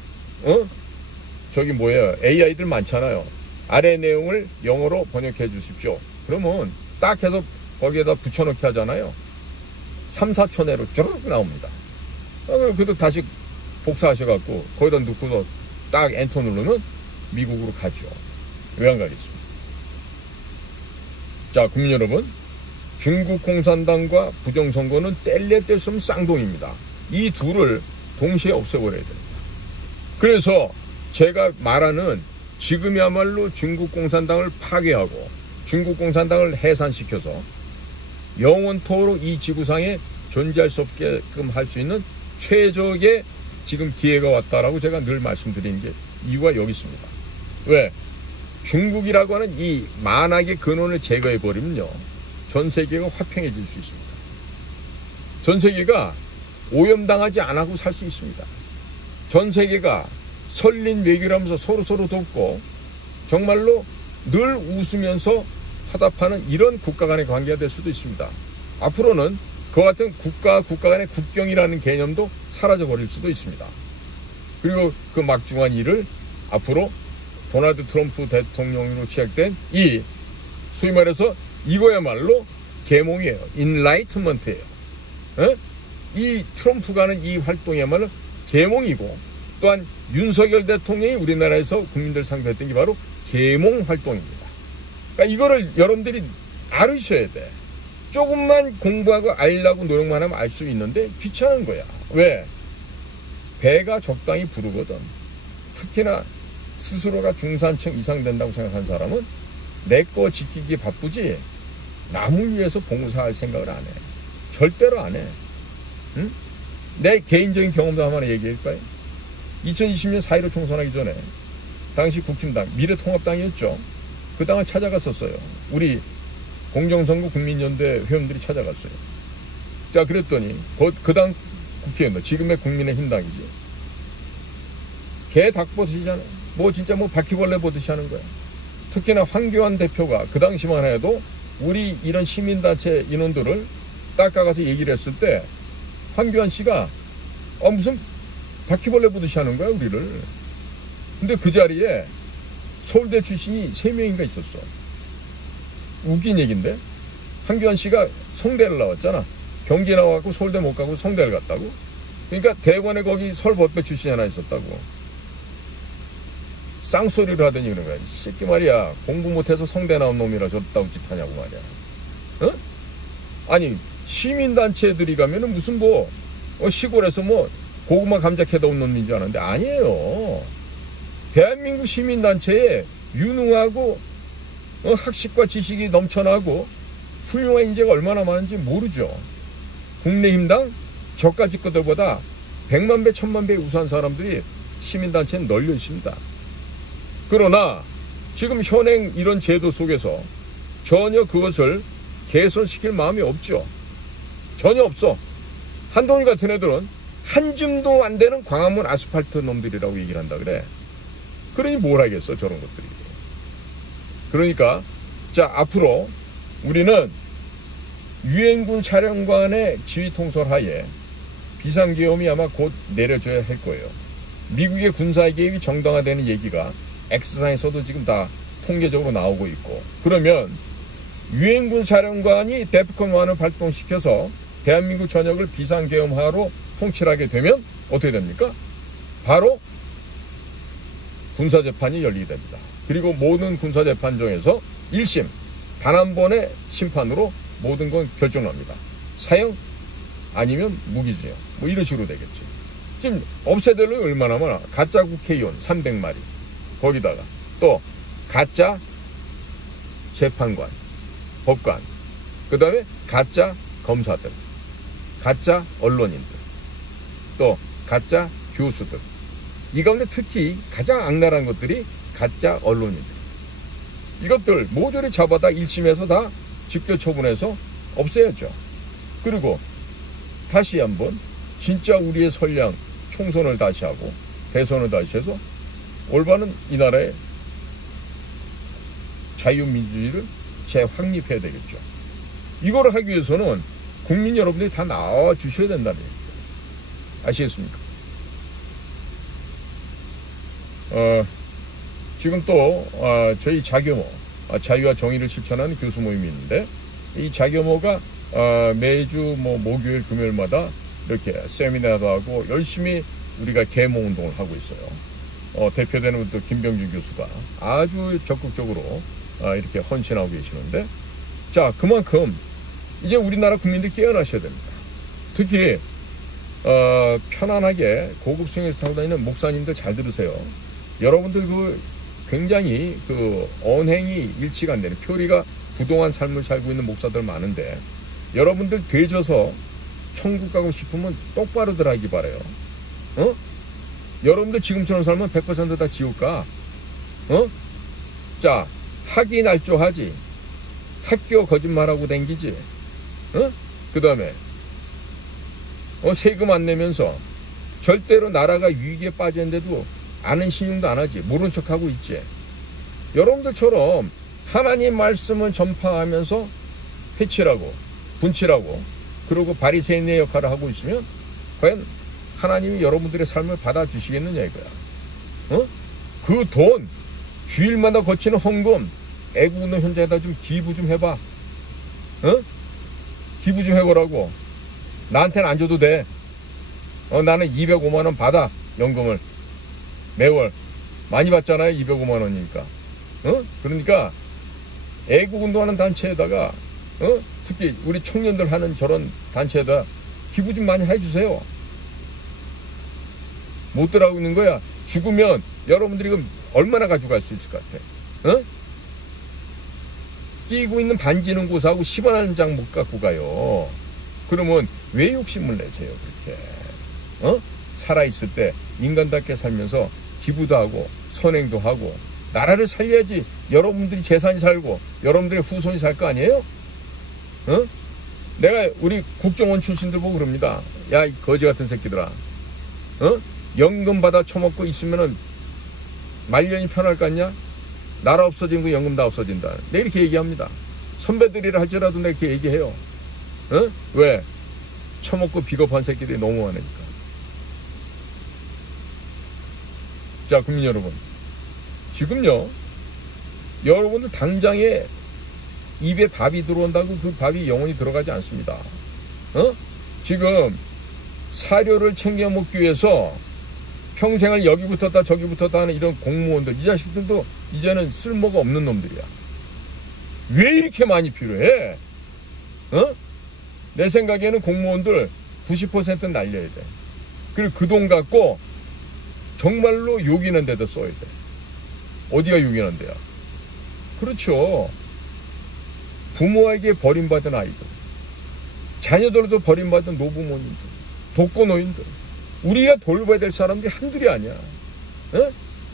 저기 뭐예요, AI들 많잖아요. 아래 내용을 영어로 번역해 주십시오. 그러면 딱 해서 거기에다 붙여넣기 하잖아요. 3, 4초 내로 쭉 나옵니다. 그래도 다시 복사하셔갖고 거기다 넣고서 딱 엔터 누르면 미국으로 가죠. 왜 안 가겠습니까? 자, 국민 여러분, 중국 공산당과 부정선거는 뗄래 뗄 수 없는 쌍둥이입니다. 이 둘을 동시에 없애버려야 됩니다. 그래서 제가 말하는 지금이야말로 중국 공산당을 파괴하고 중국 공산당을 해산시켜서 영원토록 이 지구상에 존재할 수 없게끔 할 수 있는 최적의 지금 기회가 왔다라고 제가 늘 말씀드리는 게 이유가 여기 있습니다. 왜? 중국이라고 하는 이 만악의 근원을 제거해버리면요, 전 세계가 화평해질 수 있습니다. 전 세계가 오염당하지 않고 살 수 있습니다. 전 세계가 설린 외교를 하면서 서로 돕고 정말로 늘 웃으면서 화답하는 이런 국가 간의 관계가 될 수도 있습니다. 앞으로는 그와 같은 국가 간의 국경이라는 개념도 사라져버릴 수도 있습니다. 그리고 그 막중한 일을 앞으로 도널드 트럼프 대통령으로 시작된 이 소위 말해서 이거야말로 계몽이에요. 인라이트먼트예요. 이 트럼프가 하는 이 활동이야말로 계몽이고, 또한 윤석열 대통령이 우리나라에서 국민들 상대했던 게 바로 계몽 활동입니다. 그러니까 이거를 여러분들이 알으셔야 돼. 조금만 공부하고 알려고 노력만 하면 알 수 있는데 귀찮은 거야. 왜? 배가 적당히 부르거든. 특히나 스스로가 중산층 이상 된다고 생각한 사람은 내 거 지키기 바쁘지 남을 위해서 봉사할 생각을 안 해. 절대로 안 해. 응? 내 개인적인 경험도 하나 얘기할까요? 2020년 4.15 총선하기 전에 당시 국힘당, 미래통합당이었죠. 그 당을 찾아갔었어요. 우리 공정선거 국민연대 회원들이 찾아갔어요. 자, 그랬더니 그 당 국회의원들, 지금의 국민의힘 당이지, 개 닭 보듯이잖아요. 뭐 진짜 뭐 바퀴벌레 보듯이 하는 거야. 특히나 황교안 대표가 그 당시만 해도 우리 이런 시민단체 인원들을 닦아가서 얘기를 했을 때 황교안 씨가 무슨 바퀴벌레 보듯이 하는 거야 우리를. 근데 그 자리에 서울대 출신이 3명인가 있었어. 웃긴 얘기인데, 황교안 씨가 성대를 나왔잖아. 경기에 나와갖고 서울대 못 가고 성대를 갔다고. 그러니까 대관에 거기 서울법대 출신이 하나 있었다고. 쌍소리를 하더니 그런 거야. 이 새끼 말이야, 공부 못해서 성대 나온 놈이라 저따구 짓 하냐고 말이야. 아니, 시민단체들이 가면은 무슨 뭐 시골에서 뭐 고구마 감자 캐다 온 놈인 줄 아는데 아니에요. 대한민국 시민단체에 유능하고 학식과 지식이 넘쳐나고 훌륭한 인재가 얼마나 많은지 모르죠. 국내힘당 저까지 것들보다 100만 배, 1000만 배 우수한 사람들이 시민단체에 널려 있습니다. 그러나 지금 현행 이런 제도 속에서 전혀 그것을 개선시킬 마음이 없죠. 전혀 없어. 한동훈 같은 애들은 한 줌도 안 되는 광화문 아스팔트 놈들이라고 얘기를 한다 그래. 그러니 뭘 하겠어, 저런 것들이. 그러니까 자, 앞으로 우리는 유엔군 사령관의 지휘 통솔 하에 비상계엄이 아마 곧 내려져야 할 거예요. 미국의 군사 개입이 정당화되는 얘기가 X상에서도 지금 다 통계적으로 나오고 있고, 그러면 유엔군 사령관이 데프콘1을 발동시켜서 대한민국 전역을 비상계엄하로 통치하게 되면 어떻게 됩니까? 바로 군사재판이 열리게 됩니다. 그리고 모든 군사재판정에서 1심 단 한 번의 심판으로 모든 건 결정납니다. 사형 아니면 무기징역, 뭐 이런 식으로 되겠지. 지금 없애될 놈이 얼마나 많아. 가짜 국회의원 300마리, 거기다가 또 가짜 재판관, 법관, 그 다음에 가짜 검사들, 가짜 언론인들, 또 가짜 교수들. 이 가운데 특히 가장 악랄한 것들이 가짜 언론인들. 이것들 모조리 잡아다 1심에서 다 직결 처분해서 없애야죠. 그리고 다시 한번 진짜 우리의 선량 총선을 다시 하고 대선을 다시 해서 올바른 이 나라의 자유민주주의를 재확립해야 되겠죠. 이거를 하기 위해서는 국민 여러분들이 다 나와 주셔야 된다는 얘기죠. 아시겠습니까? 지금 또 저희 자교모, 자유와 정의를 실천하는 교수 모임이 있는데, 이 자교모가 매주 목요일 금요일마다 이렇게 세미나도 하고 열심히 우리가 계몽 운동을 하고 있어요. 대표되는 또 김병준 교수가 아주 적극적으로 이렇게 헌신하고 계시는데, 자, 그만큼 이제 우리나라 국민들이 깨어나셔야 됩니다. 특히 편안하게 고급승에서 타고 다니는 목사님들 잘 들으세요. 여러분들 굉장히 언행이 일치가 안 되는, 표리가 부동한 삶을 살고 있는 목사들 많은데, 여러분들 되져서 천국 가고 싶으면 똑바로들 하기 바라요. 여러분들 지금처럼 살면 100% 다 지옥 가. 자, 학이 날조하지, 학교 거짓말하고 댕기지, 그 다음에 세금 안 내면서 절대로 나라가 위기에 빠졌는데도 아는 신용도 안 하지, 모른 척하고 있지. 여러분들처럼 하나님 말씀을 전파하면서 해치라고, 분치라고, 그리고 바리새인의 역할을 하고 있으면 과연 하나님이 여러분들의 삶을 받아주시겠느냐 이거야. 그 돈 주일마다 거치는 헌금 애국운동 현장에다 좀 기부 좀 해봐. 기부 좀 해보라고. 나한테는 안 줘도 돼. 나는 205만 원 받아, 연금을 매월. 많이 받잖아요, 205만 원이니까. 그러니까 애국운동하는 단체에다가 특히 우리 청년들 하는 저런 단체에다 기부 좀 많이 해주세요. 못 들어가고 있는 거야. 죽으면 여러분들이 그럼 얼마나 가져갈 수 있을 것 같아? 끼고 있는 반지는 고사하고 10원 한 장 못 갖고 가요. 그러면 왜 욕심을 내세요, 그렇게? 살아있을 때 인간답게 살면서 기부도 하고 선행도 하고 나라를 살려야지 여러분들이 재산이 살고 여러분들의 후손이 살 거 아니에요? 내가 우리 국정원 출신들 보고 그럽니다. 야, 이 거지 같은 새끼들아. 연금 받아 처먹고 있으면은 말년이 편할 거 아니냐? 나라 없어진 거 연금 다 없어진다. 내 이렇게 얘기합니다. 선배들이라 할지라도 내가 이렇게 얘기해요. 왜? 처먹고 비겁한 새끼들이 너무 많으니까. 자, 국민 여러분. 지금요, 여러분들 당장에 입에 밥이 들어온다고 그 밥이 영원히 들어가지 않습니다. 지금 사료를 챙겨 먹기 위해서 평생을 여기 붙었다 저기 붙었다 하는 이런 공무원들, 이 자식들도 이제는 쓸모가 없는 놈들이야. 왜 이렇게 많이 필요해? 내 생각에는 공무원들 90%는 날려야 돼. 그리고 그 돈 갖고 정말로 요기는 데다 써야 돼. 어디가 요기는 데야? 그렇죠. 부모에게 버림받은 아이들, 자녀들도 버림받은 노부모님들, 독거노인들, 우리가 돌봐야 될 사람들이 한둘이 아니야.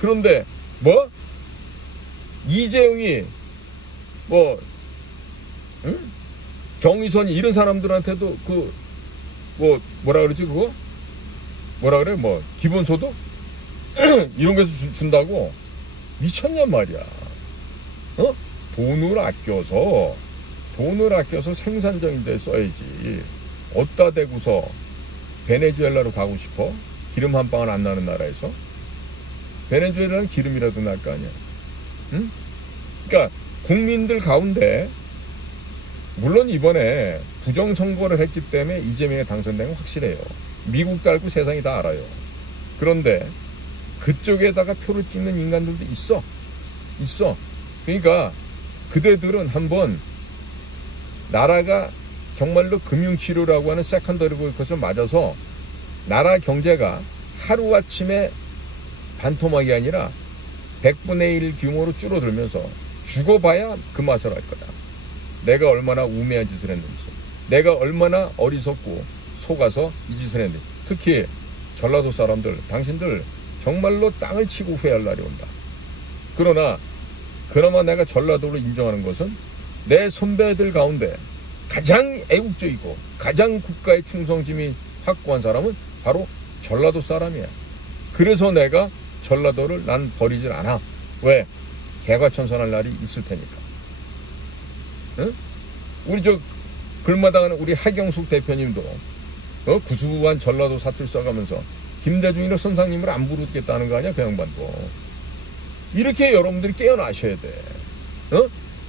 그런데 이재용이 정의선이 이런 사람들한테도 뭐라 그러지 그거? 뭐라 그래? 기본소득? 이런 거에서 준다고? 미쳤냔 말이야. 돈을 아껴서 생산적인 데 써야지. 어디다 대고서 베네수엘라로 가고 싶어? 기름 한 방울 안 나는 나라에서? 베네수엘라는 기름이라도 날 거 아니야. 그러니까 국민들 가운데 물론 이번에 부정선거를 했기 때문에 이재명이 당선된 건 확실해요. 미국도 알고 세상이 다 알아요. 그런데 그쪽에다가 표를 찍는 인간들도 있어. 그러니까 그대들은 한번 나라가 정말로 금융치료라고 하는 세컨더리 것을 맞아서 나라 경제가 하루아침에 반토막이 아니라 100분의 1 규모로 줄어들면서 죽어봐야 그 맛을 알 거다. 내가 얼마나 우매한 짓을 했는지, 내가 얼마나 어리석고 속아서 이 짓을 했는지. 특히 전라도 사람들, 당신들 정말로 땅을 치고 후회할 날이 온다. 그나마 내가 전라도를 인정하는 것은 내 선배들 가운데 가장 애국적이고 가장 국가의 충성심이 확고한 사람은 바로 전라도 사람이야. 그래서 내가 전라도를 난 버리질 않아. 왜? 개과천선할 날이 있을 테니까. 응? 우리 글마당하는 우리 하경숙 대표님도 구수한 전라도 사투리 써가면서 김대중이나 선상님을 안 부르겠다는 거 아니야, 그 양반도. 이렇게 여러분들이 깨어나셔야 돼.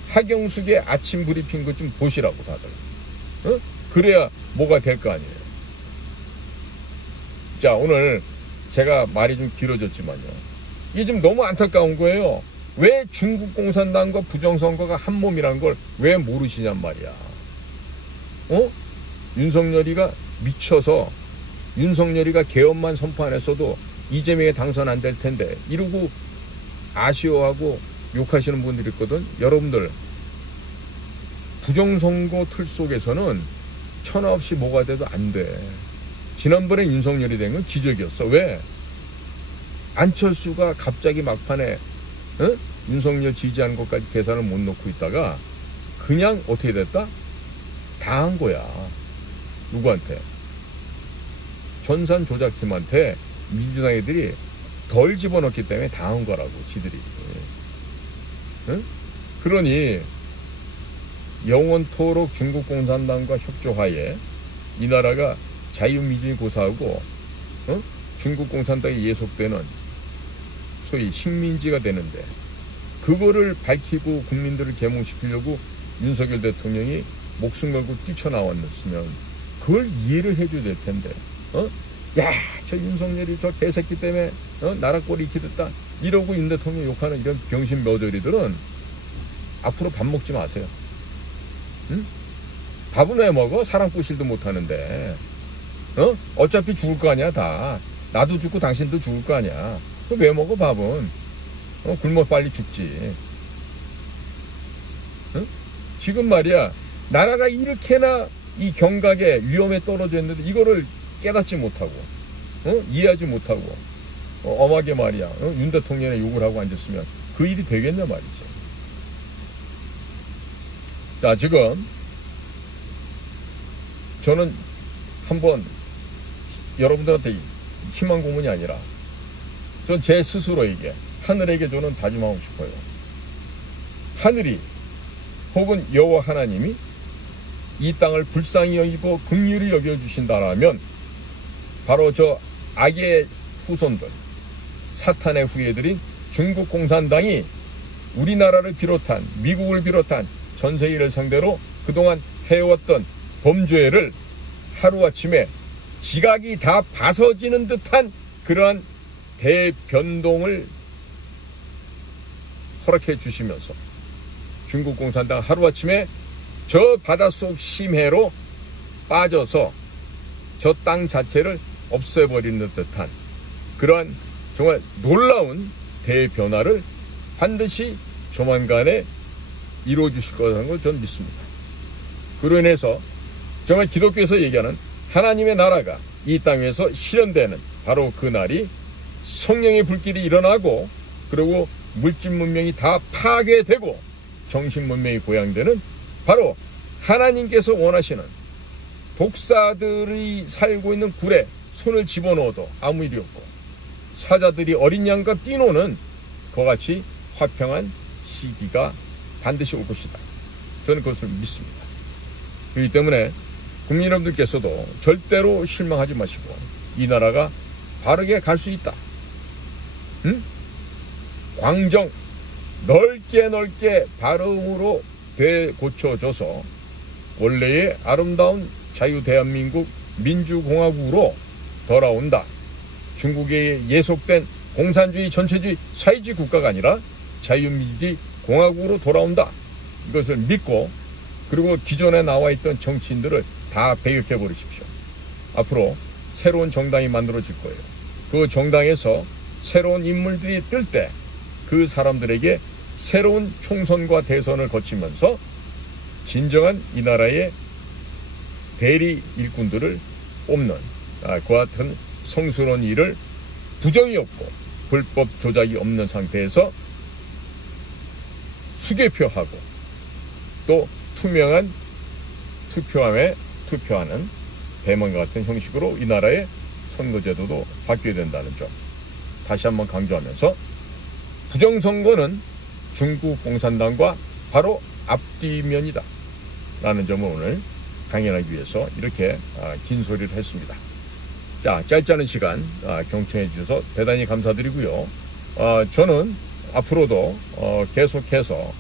하경숙의 아침 브리핑 것 좀 보시라고 다들. 그래야 뭐가 될 거 아니에요. 자, 오늘 제가 말이 좀 길어졌지만요, 이게 좀 너무 안타까운 거예요. 왜 중국 공산당과 부정선거가 한 몸이라는 걸 왜 모르시냔 말이야. 윤석열이가 미쳐서 윤석열이가 개헌만 선포 안 했어도 이재명이 당선 안 될 텐데 이러고 아쉬워하고 욕하시는 분들이 있거든. 여러분들, 부정선거 틀 속에서는 천하 없이 뭐가 돼도 안 돼. 지난번에 윤석열이 된 건 기적이었어. 왜? 안철수가 갑자기 막판에 윤석열 지지하는 것까지 계산을 못 놓고 있다가 그냥 어떻게 됐다? 당한 거야. 누구한테? 전산 조작팀한테 민주당 애들이 덜 집어넣기 때문에 당한 거라고, 지들이. 그러니 영원토록 중국 공산당과 협조하에 이 나라가 자유민주주의 고사하고 중국 공산당이 예속되는 소위 식민지가 되는데, 그거를 밝히고 국민들을 계몽시키려고 윤석열 대통령이 목숨 걸고 뛰쳐나왔으면 그걸 이해를 해줘야 될 텐데, 야, 저 윤석열이 저 개새끼 때문에 나라 꼴이 이렇게 됐다 이러고 윤 대통령 욕하는 이런 병신 머저리들은 앞으로 밥 먹지 마세요. 응? 밥은 왜 먹어? 사람 꼬실도 못하는데. 어차피 죽을 거 아니야, 다. 나도 죽고 당신도 죽을 거 아니야. 그럼 왜 먹어, 밥은? 굶어 빨리 죽지. 지금 말이야, 나라가 이렇게나 이 경각에 위험에 떨어져 있는데 이거를 깨닫지 못하고, 이해하지 못하고, 엄하게 말이야, 윤 대통령의 욕을 하고 앉았으면 그 일이 되겠냐 말이지. 자, 지금 저는 한번 여러분들한테 희망 고문이 아니라 전 제 스스로에게, 하늘에게 저는 다짐하고 싶어요. 하늘이 혹은 여호와 하나님이 이 땅을 불쌍히 여기고 긍휼히 여겨주신다라면 바로 저 악의 후손들, 사탄의 후예들인 중국 공산당이 우리나라를 비롯한, 미국을 비롯한 전 세계를 상대로 그동안 해왔던 범죄를 하루아침에 지각이 다 벗어지는 듯한 그러한 대변동을 허락해 주시면서 중국 공산당 하루아침에 저 바닷속 심해로 빠져서 저 땅 자체를 없애버리는 듯한 그러한 정말 놀라운 대변화를 반드시 조만간에 이루어 주실 거라는 걸 저는 믿습니다. 그로 인해서 정말 기독교에서 얘기하는 하나님의 나라가 이 땅에서 실현되는 바로 그 날이 성령의 불길이 일어나고, 그리고 물질 문명이 다 파괴되고 정신 문명이 고양되는 바로 하나님께서 원하시는 독사들이 살고 있는 굴에 손을 집어넣어도 아무 일이 없고 사자들이 어린 양과 뛰노는 그와 같이 화평한 시기가 반드시 올 것이다. 저는 그것을 믿습니다. 그렇기 때문에 국민 여러분들께서도 절대로 실망하지 마시고 이 나라가 바르게 갈 수 있다. 광정, 넓게 발음으로 되고쳐져서 원래의 아름다운 자유대한민국 민주공화국으로 돌아온다. 중국에 예속된 공산주의 전체주의 사회주의 국가가 아니라 자유민주주의 공화국으로 돌아온다. 이것을 믿고 그리고 기존에 나와 있던 정치인들을 다 배격해 버리십시오. 앞으로 새로운 정당이 만들어질 거예요. 그 정당에서 새로운 인물들이 뜰 때 그 사람들에게 새로운 총선과 대선을 거치면서 진정한 이 나라의 대리 일꾼들을 뽑는 그 같은 성스러운 일을 부정이 없고 불법 조작이 없는 상태에서 수개표하고 또 투명한 투표함에 투표하는 대만과 같은 형식으로 이 나라의 선거제도도 바뀌어야 된다는 점 다시 한번 강조하면서 부정선거는 중국 공산당과 바로 앞뒤면이다 라는 점을 오늘 강연하기 위해서 이렇게 긴 소리를 했습니다. 자, 짧지 않은 시간 경청해 주셔서 대단히 감사드리고요. 저는 앞으로도 계속해서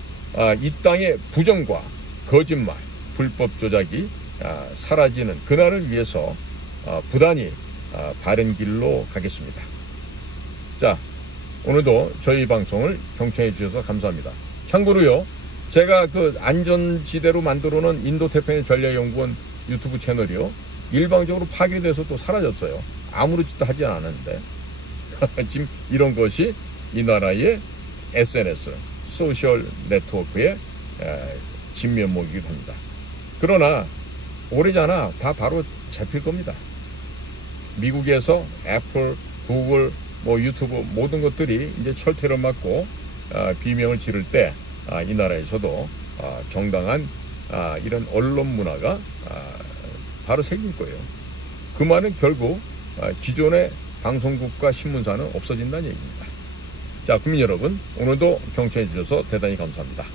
이 땅의 부정과 거짓말, 불법 조작이 사라지는 그날을 위해서 부단히 바른 길로 가겠습니다. 자, 오늘도 저희 방송을 경청해 주셔서 감사합니다. 참고로요, 제가 그 안전지대로 만들어 놓은 인도태평양 전략연구원 유튜브 채널이요, 일방적으로 파괴돼서 또 사라졌어요. 아무렇지도 하지 않았는데 지금 이런 것이 이 나라의 SNS, 소셜 네트워크의 진면목이기도 합니다. 그러나 오래잖아 다 바로 잡힐 겁니다. 미국에서 애플, 구글, 유튜브 모든 것들이 이제 철퇴를 맞고 비명을 지를 때 이 나라에서도 정당한 이런 언론 문화가 바로 생길 거예요. 그 말은 결국 기존의 방송국과 신문사는 없어진다는 얘기입니다. 자, 국민 여러분, 오늘도 경청해 주셔서 대단히 감사합니다.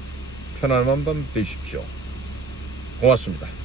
편안한 밤 되십시오. 고맙습니다.